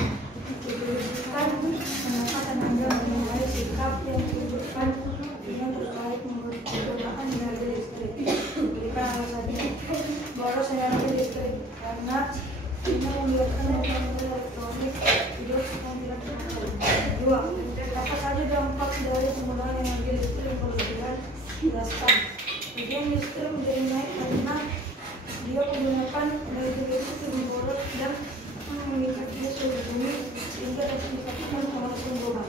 diprinsipkan mendapat tenaga mengenai sikap yang dibutuhkan dengan terkait menggunakan energi listrik. Berikan alasannya boros energi listrik karena ini menyebabkan komponen elektronik hidup yang tidak terkontrol. 2. Apa saja dampak dari penggunaan energi listrik yang berlebihan? Jelaskan. Bagian listrik menjadi naik karena dia menggunakan energi listrik yang boros dan meningkatnya suhu bumi sehingga dapat dikatakan pemanasan global.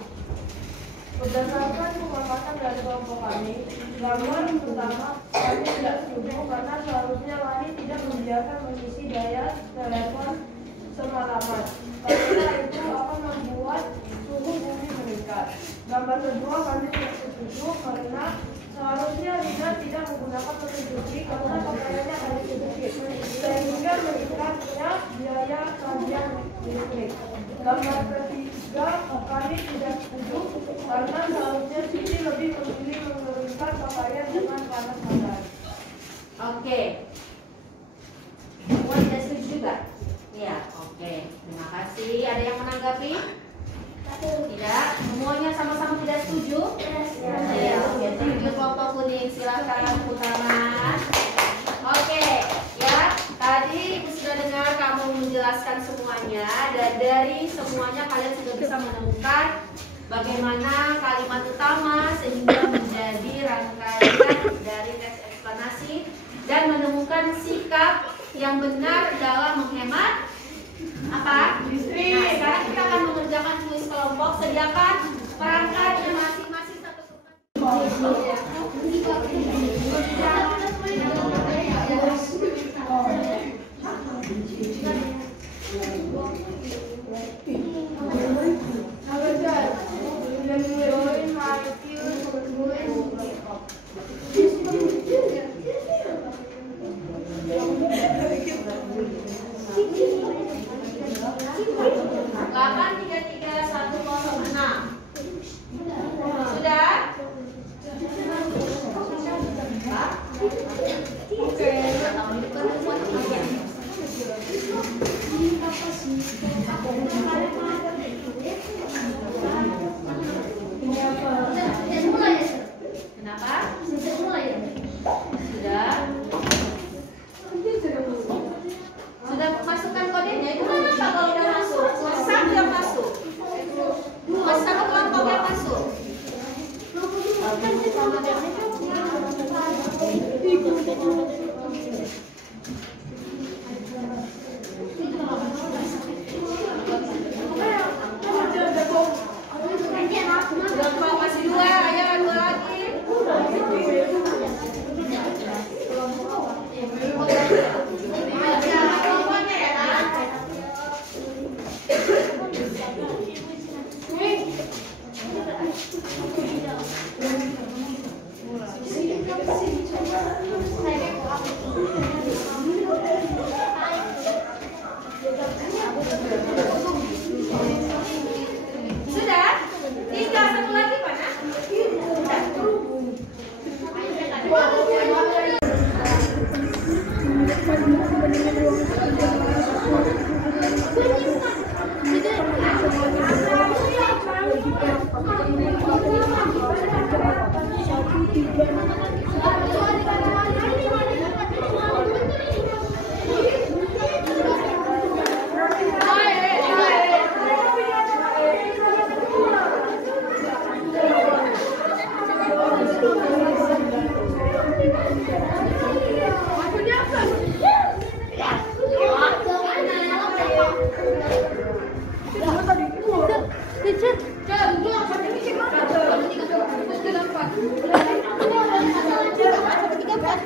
Berdasarkan pengamatan dari kelompok kami, gangguan pertama, kami tidak setuju karena seharusnya Lani tidak membiarkan mengisi daya telepon semalaman. Karena itu akan membuat suhu bumi meningkat. Gambar kedua, kami tidak setuju karena seharusnya Rina tidak menggunakan mesin cuci karena pakaiannya ada sedikit, sehingga meningkatnya biaya tagihan listrik. Gambar ketiga, kami tidak setuju karena seharusnya Siti lebih memilih menurunkan pakaian dengan panas matahari. Oke. Semua tidak setuju juga? Ya, oke. Terima kasih. Ada yang menanggapi? Tidak. Semuanya sama-sama tidak setuju? Ya, oke. Setuju kelompok kuning. Silakan Utama. Oke, ya. Tadi Ibu sudah dengar kamu menjelaskan semuanya, dan dari semuanya kalian sudah bisa menemukan bagaimana kalimat utama sehingga menjadi rangkaian dari teks eksplanasi dan menemukan sikap yang benar dalam menghemat apa? Listrik. Nah, sekarang kita akan mengerjakan tulis kelompok. Sediakan perangkatnya masing-masing satu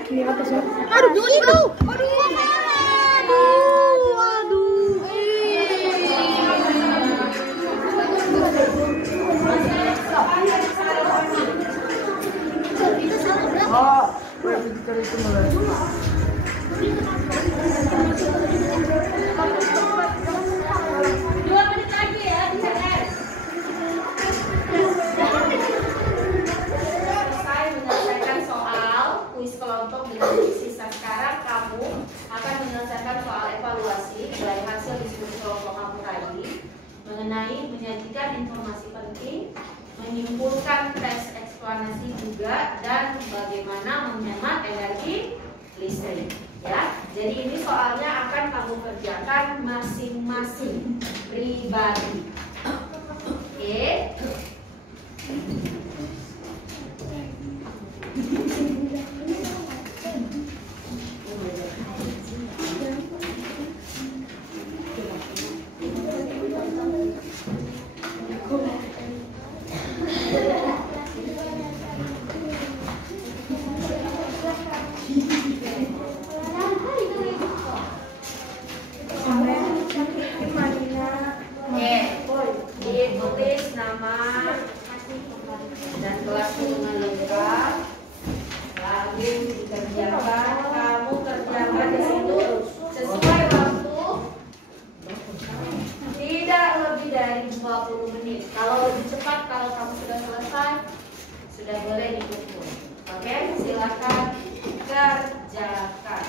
Di atas ya. Aduh, aduh, Oh, pintar itu mulai. 2 menit lagi ya di CS. Selesai menyelesaikan soal kuis kelompok dengan sisa. Sekarang kamu akan menyelesaikan soal evaluasi dari hasil diskusi kelompok kamu tadi mengenai menyajikan informasi penting, menyimpulkan tes eksplanasi juga, dan bagaimana menghemat energi listrik. Ya, jadi ini soalnya akan kamu kerjakan masing-masing pribadi. Oke. Ditulis nama dan kelas dengan lengkap, lalu dikerjakan. Kamu kerjakan di situ sesuai waktu, tidak lebih dari 20 menit. Kalau lebih cepat, kalau kamu sudah selesai, sudah boleh dipukul. Oke, silakan kerjakan.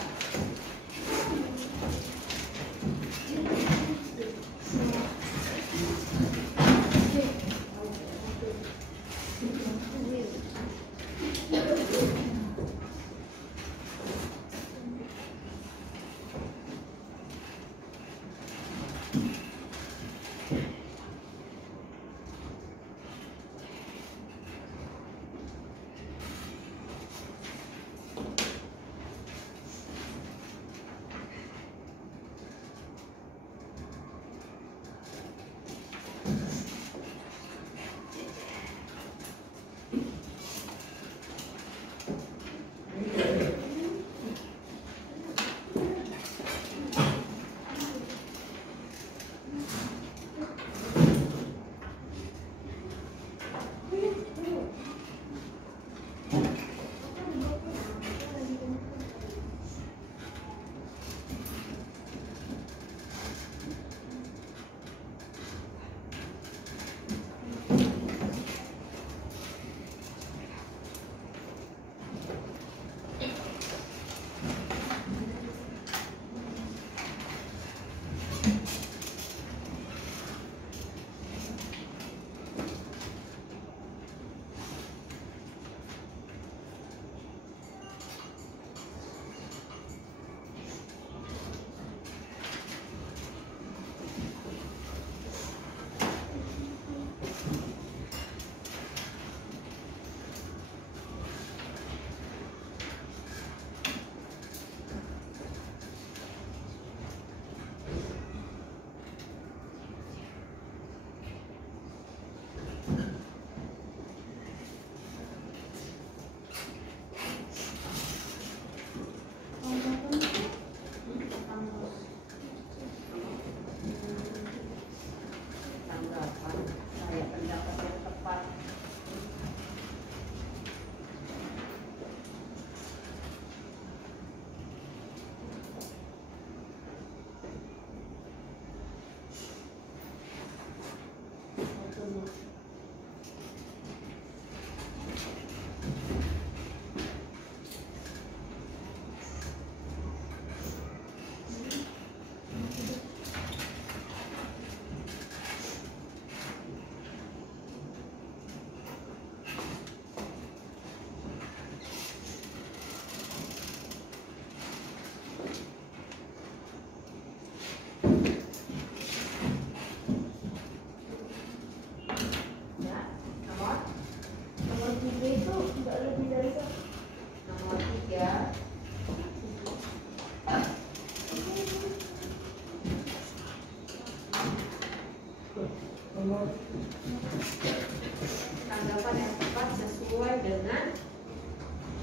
Tanggapan yang tepat sesuai dengan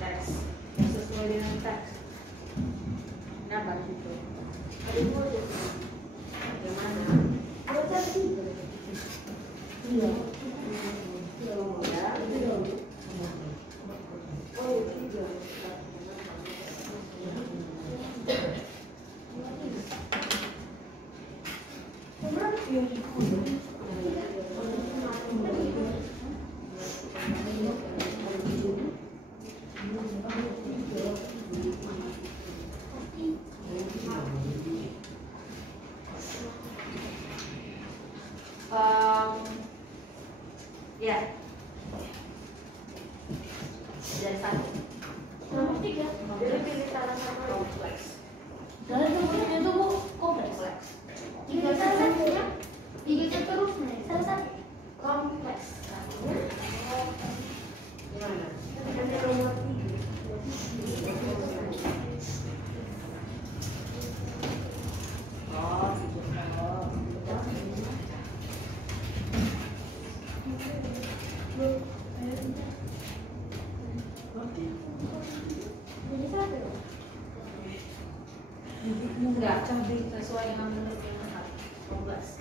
teks, sesuai sesuai dengan teks. Kenapa itu? Bagaimana? Iya. Ya. Dari satu. Nomor 3. Jadi pilih salah satu kompleks. Dalam nomornya itu Bu, kompleks. Tiga satunya, tiga terus nih. Salah satu. Kompleks. Artinya gimana? Ada nomor 3. Oh, Jadi satu. enggak, sesuai dengan menurut yang benar. 12.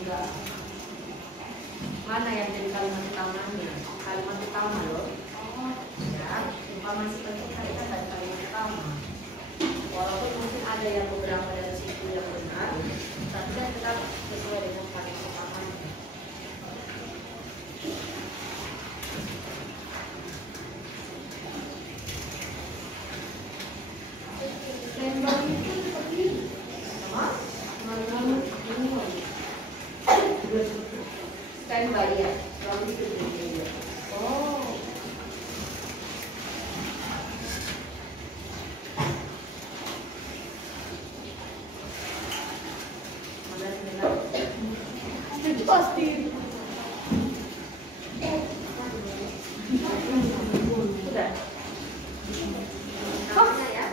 Enggak. Mana yang jadi kalimat utamanya? Kalimat utama loh. Ya, informasi penting kan dari kalimat utama. Walaupun mungkin ada yang beberapa dari situ yang benar, tapi kan tetap sesuai dengan kalimat utamanya. Lembang itu seperti ini. Sama? Standby ya, selalu itu dia. Oh. Mana sebentar? Itu pasti. Sudah. Namanya ya.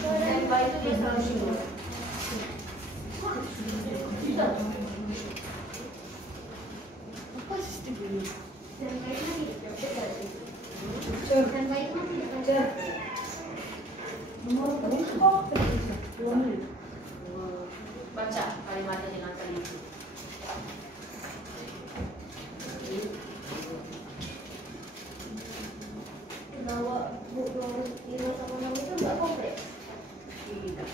Standby itu dia selalu syukur. Baca kalimatnya dengan teliti. Bahwa buku 5 sama 6 itu nggak kompleks. Tidak.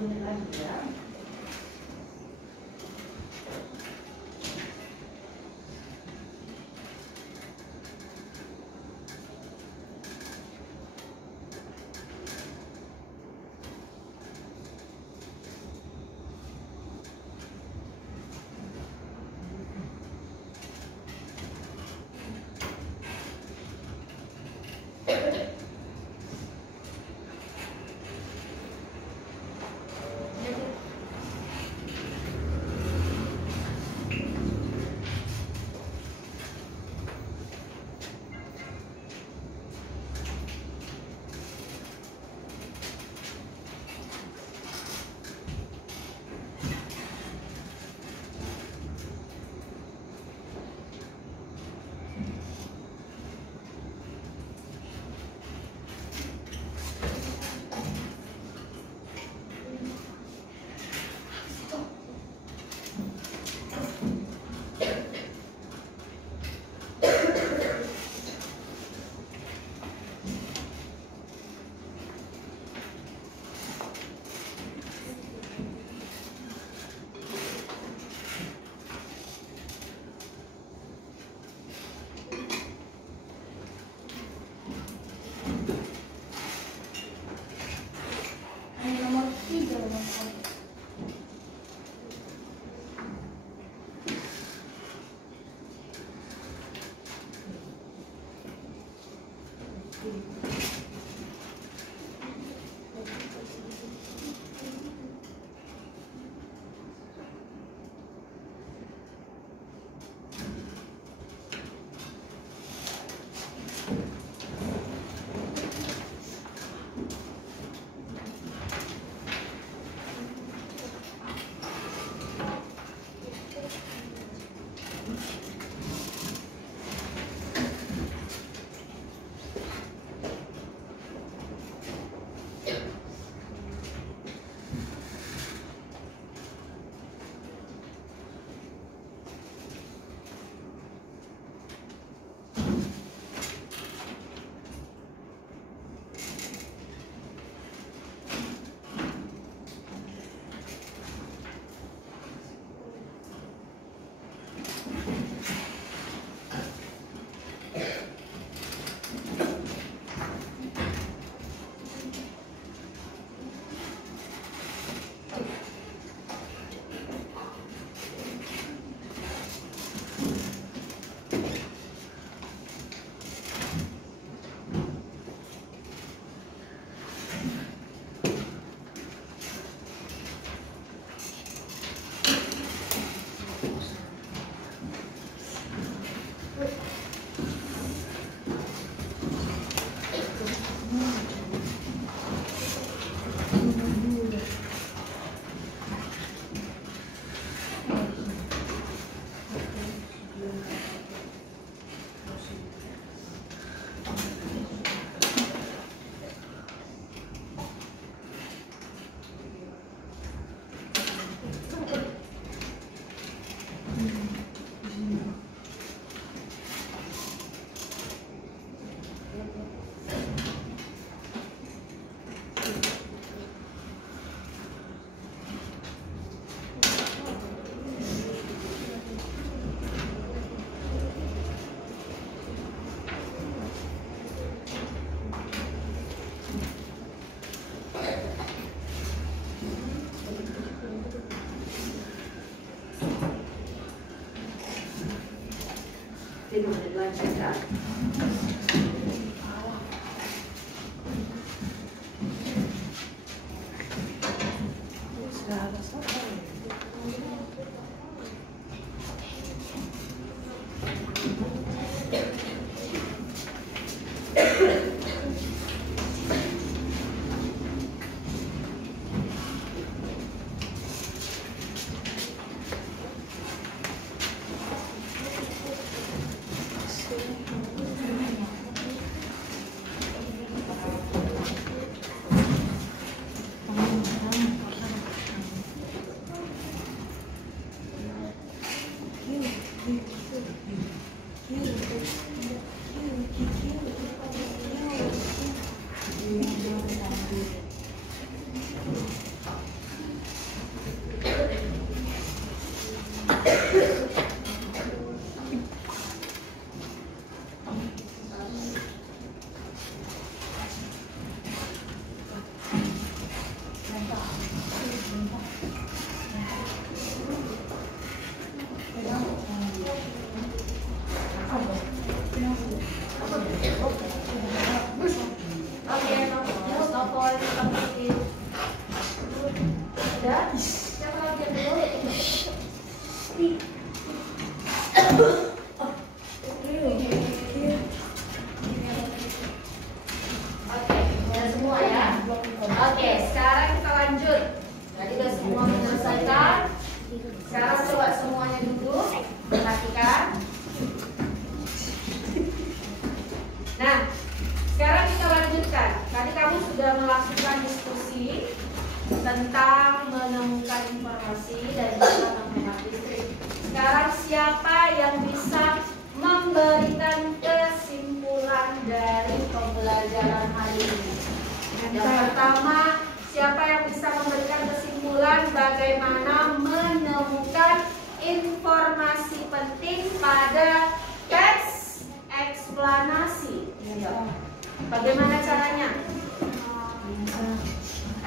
menit lagi ya. Siapa lagi yang belum? Oke, udah semua ya. Oke, sekarang kita lanjut. Jadi udah semua menyelesaikan. Sekarang coba semuanya duduk, perhatikan. Nah, sekarang kita lanjutkan. Tadi kamu sudah melakukan diskusi tentang menemukan informasi dan juga menghemat listrik. Sekarang siapa yang bisa memberikan kesimpulan dari pembelajaran hari ini? Yang pertama, siapa yang bisa memberikan kesimpulan bagaimana menemukan informasi penting pada teks eksplanasi? Bagaimana caranya?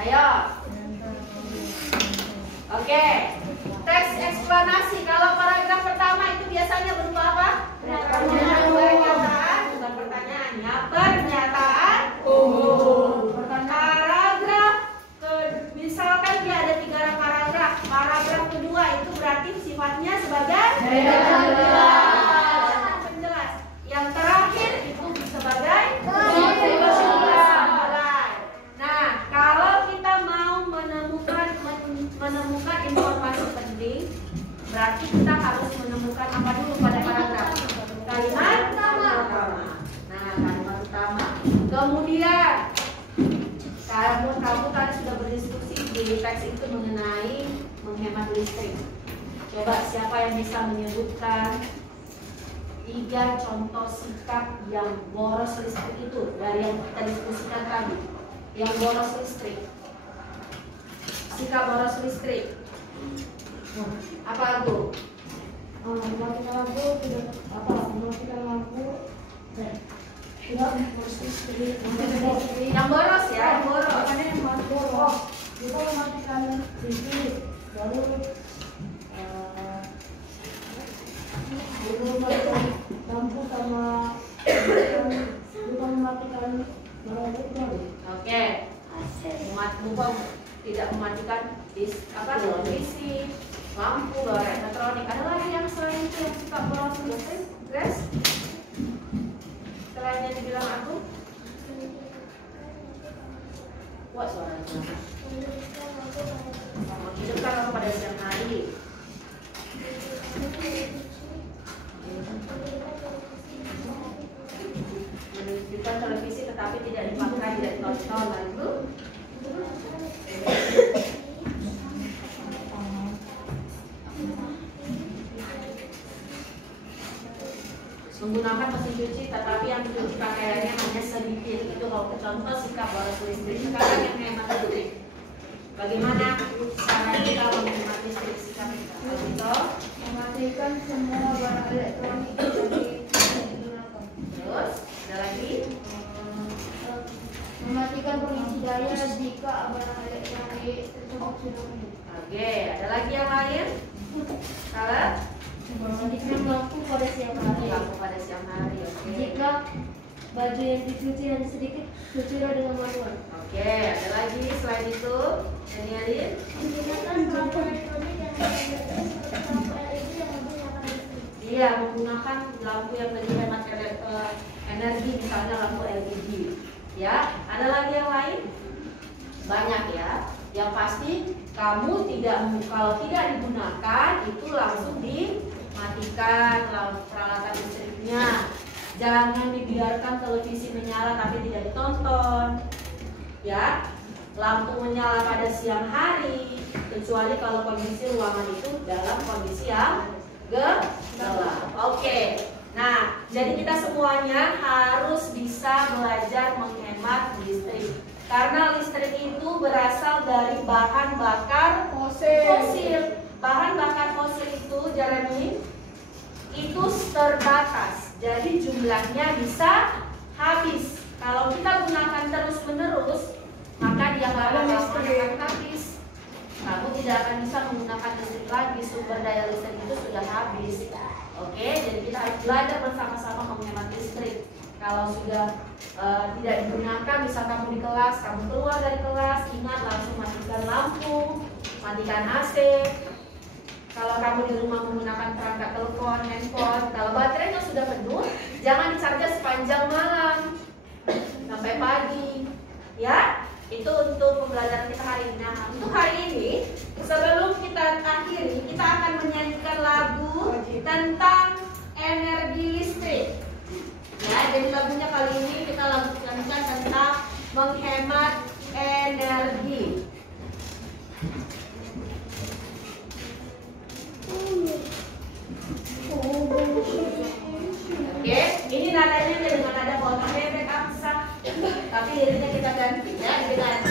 Ayo. Oke. Teks eksplanasi. Kalau paragraf pertama itu biasanya berupa apa? Pernyataan, bukan pertanyaannya. Pernyataan umum. Paragraf misalkan dia ada 3 paragraf. Paragraf kedua itu berarti sifatnya sebagai penjelas. Yang terakhir itu sebagai kesimpulan. Nah, kalau kita mau menemukan informasi penting, berarti kita harus menemukan apa dulu pada paragraf? Kalimat utama. Nah, kalimat utama. Kemudian kamu tadi sudah berdiskusi di teks itu mengenai menghemat listrik. Coba siapa yang bisa menyebutkan 3 contoh sikap yang boros listrik itu dari yang kita diskusikan tadi? Yang boros listrik. Sikap boros listrik. Apa itu? Mematikan lampu, tidak mematikan lampu, tidak boros listrik. Yang boros ya, yang boros. Makanya yang boros. Kita mematikan TV, baru mematikan lampu sama bukan mematikan barang. Oke. Tidak mematikan televisi, lampu, barang elektronik. Ada lagi yang selain itu yang suka boros listrik, Grace? Selain yang dibilang aku? Wah, suaranya. Menghidupkan lampu pada siang hari. Menunjukkan televisi tetapi tidak dipakai, tidak ditonton. Lalu menggunakan mesin cuci tetapi yang cuci pakaiannya hanya sedikit. Itu kalau contoh sikap boros listrik. Sekarang yang hemat listrik. Bagaimana cara kita menghemat listrik sikap kita? Contoh, Mematikan semua barang elektronik dari digunakan. terus ada lagi. Mematikan pengisi daya jika barang elektronik tersebut sudah penuh. Oke, ada lagi yang lain? Salah? Mematikan lampu pada siang hari. Lampu pada siang hari. Oke. Jika baju yang dicuci hanya sedikit, cucilah dengan manual. Oke, ada lagi selain itu? Danielin? Menggunakan lampu elektronik yang seperti lampu LED yang menggunakan listrik. Iya, menggunakan lampu yang lebih hemat energi, misalnya lampu LED. Ya, ada lagi yang lain? Banyak ya. Yang pasti kamu kalau tidak digunakan itu langsung dimatikan peralatan listriknya. Jangan dibiarkan televisi menyala tapi tidak ditonton. Ya, lampu menyala pada siang hari kecuali kalau kondisi ruangan itu dalam kondisi yang gelap. Oke. Nah, jadi kita semuanya harus bisa belajar menghemat listrik. Karena listrik itu berasal dari bahan bakar fosil. Bahan bakar fosil itu, Jeremy, itu terbatas. Jadi jumlahnya bisa habis. Kalau kita gunakan terus-menerus, maka dia nggak akan habis. Kamu tidak akan bisa menggunakan listrik lagi. Sumber daya listrik itu sudah habis. Oke, jadi kita harus belajar bersama-sama menghemat listrik. Kalau sudah tidak digunakan, misal kamu di kelas, kamu keluar dari kelas, ingat langsung matikan lampu, matikan AC. Kalau kamu di rumah menggunakan perangkat telepon, handphone, kalau baterainya sudah penuh, jangan di-charge sepanjang malam sampai pagi. Ya, itu untuk pembelajaran kita hari ini. Nah, untuk hari ini, sebelum kita akhiri, kita akan menyanyikan lagu tentang energi listrik. Ya, jadi lagunya kali ini kita nyanyikan tentang menghemat energi. Oke, ini nadanya dengan nada potong bebek aksa, tapi liriknya kita ganti ya dengan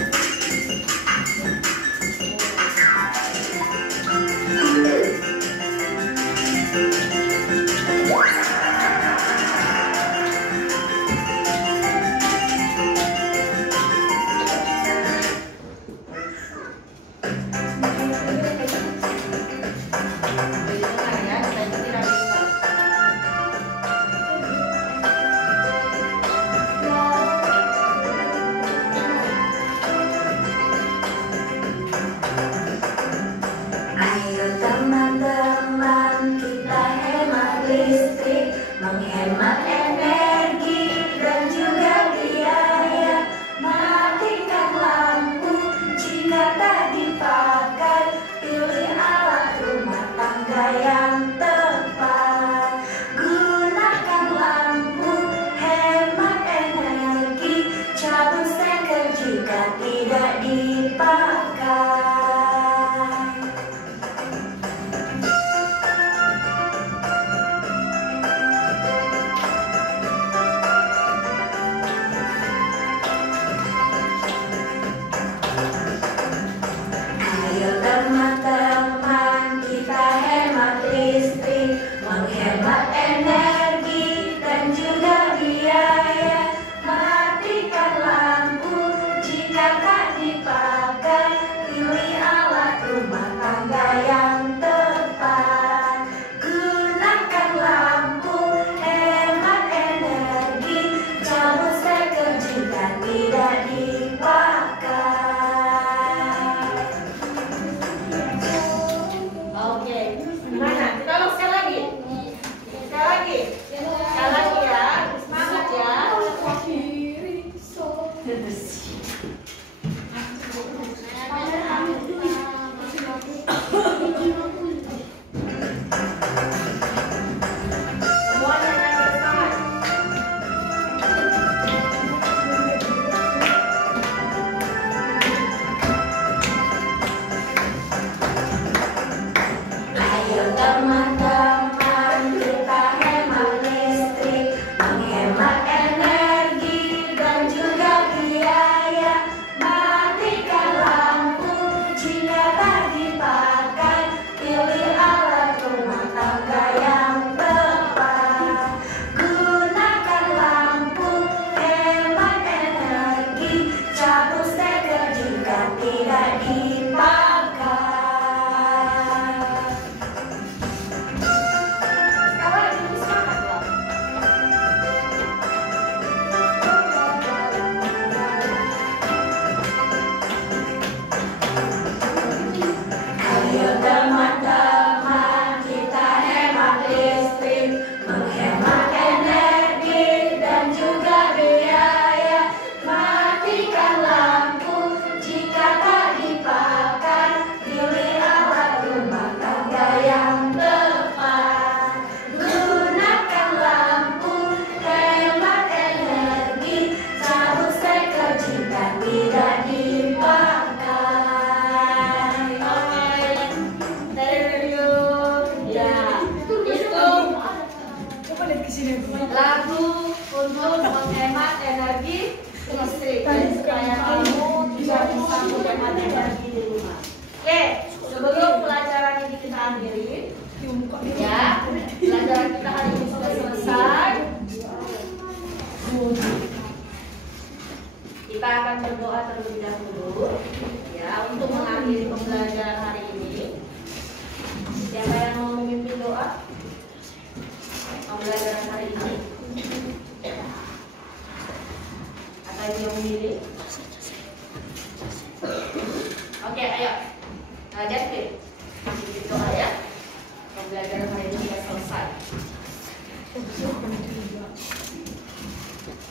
menghemat energi dan juga biaya. Matikan lampu jika tak dipakai. Pilih alat rumah tangga yang tepat. Gunakan lampu, hemat energi. Cabut steker jika tidak dipakai. Teman-teman, kita hemat listrik, menghemat energi dan juga biaya. Matikan lampu jika tak dipakai. Pilih alat rumah tangga yang tepat. Gunakan lampu, hemat energi. Cabut steker jika tidak dipakai. Gimana? Kita ulang sekali lagi. Sekali lagi. Sekali lagi ya. Semangat ya. Semuanya nyanyi semangat. Ayo teman-teman, kita hemat listrik, menghemat energi dan juga biaya. Matikan lampu jika tak dipakai. Pilih alat rumah tangga yang tepat. Gunakan lampu, hemat energi. Cabut steker jika tidak dipakai. Ayo teman-teman, kita hemat listrik, menghemat energi dan juga biaya. Matikan lampu jika tak dipakai. Pilih alat rumah tangga yang tepat. Gunakan lampu, hemat energi. Cabut steker jika tidak dipakai. Thank you. Ya, itu lagu untuk menghemat energi listrik. Jadi supaya kamu juga bisa menghemat energi di rumah. Oke, sebelum pelajaran ini kita akhiri, ya, pelajaran kita hari ini sudah selesai. Kita akan berdoa terlebih dahulu, ya, untuk mengakhiri pembelajaran hari ini. Siapa yang mau memimpin doa pembelajaran hari ini? Atau yang memilih? Oke, ayo. Jasmine, kasih doa ya. Pembelajaran hari ini sudah selesai.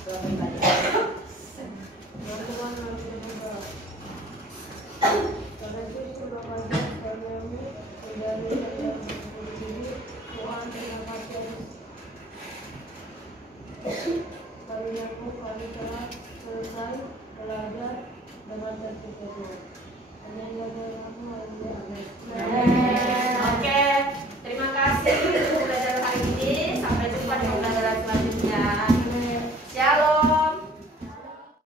Doa pribadi. Kami telah selesai belajar dengan tertib. Oke, terima kasih.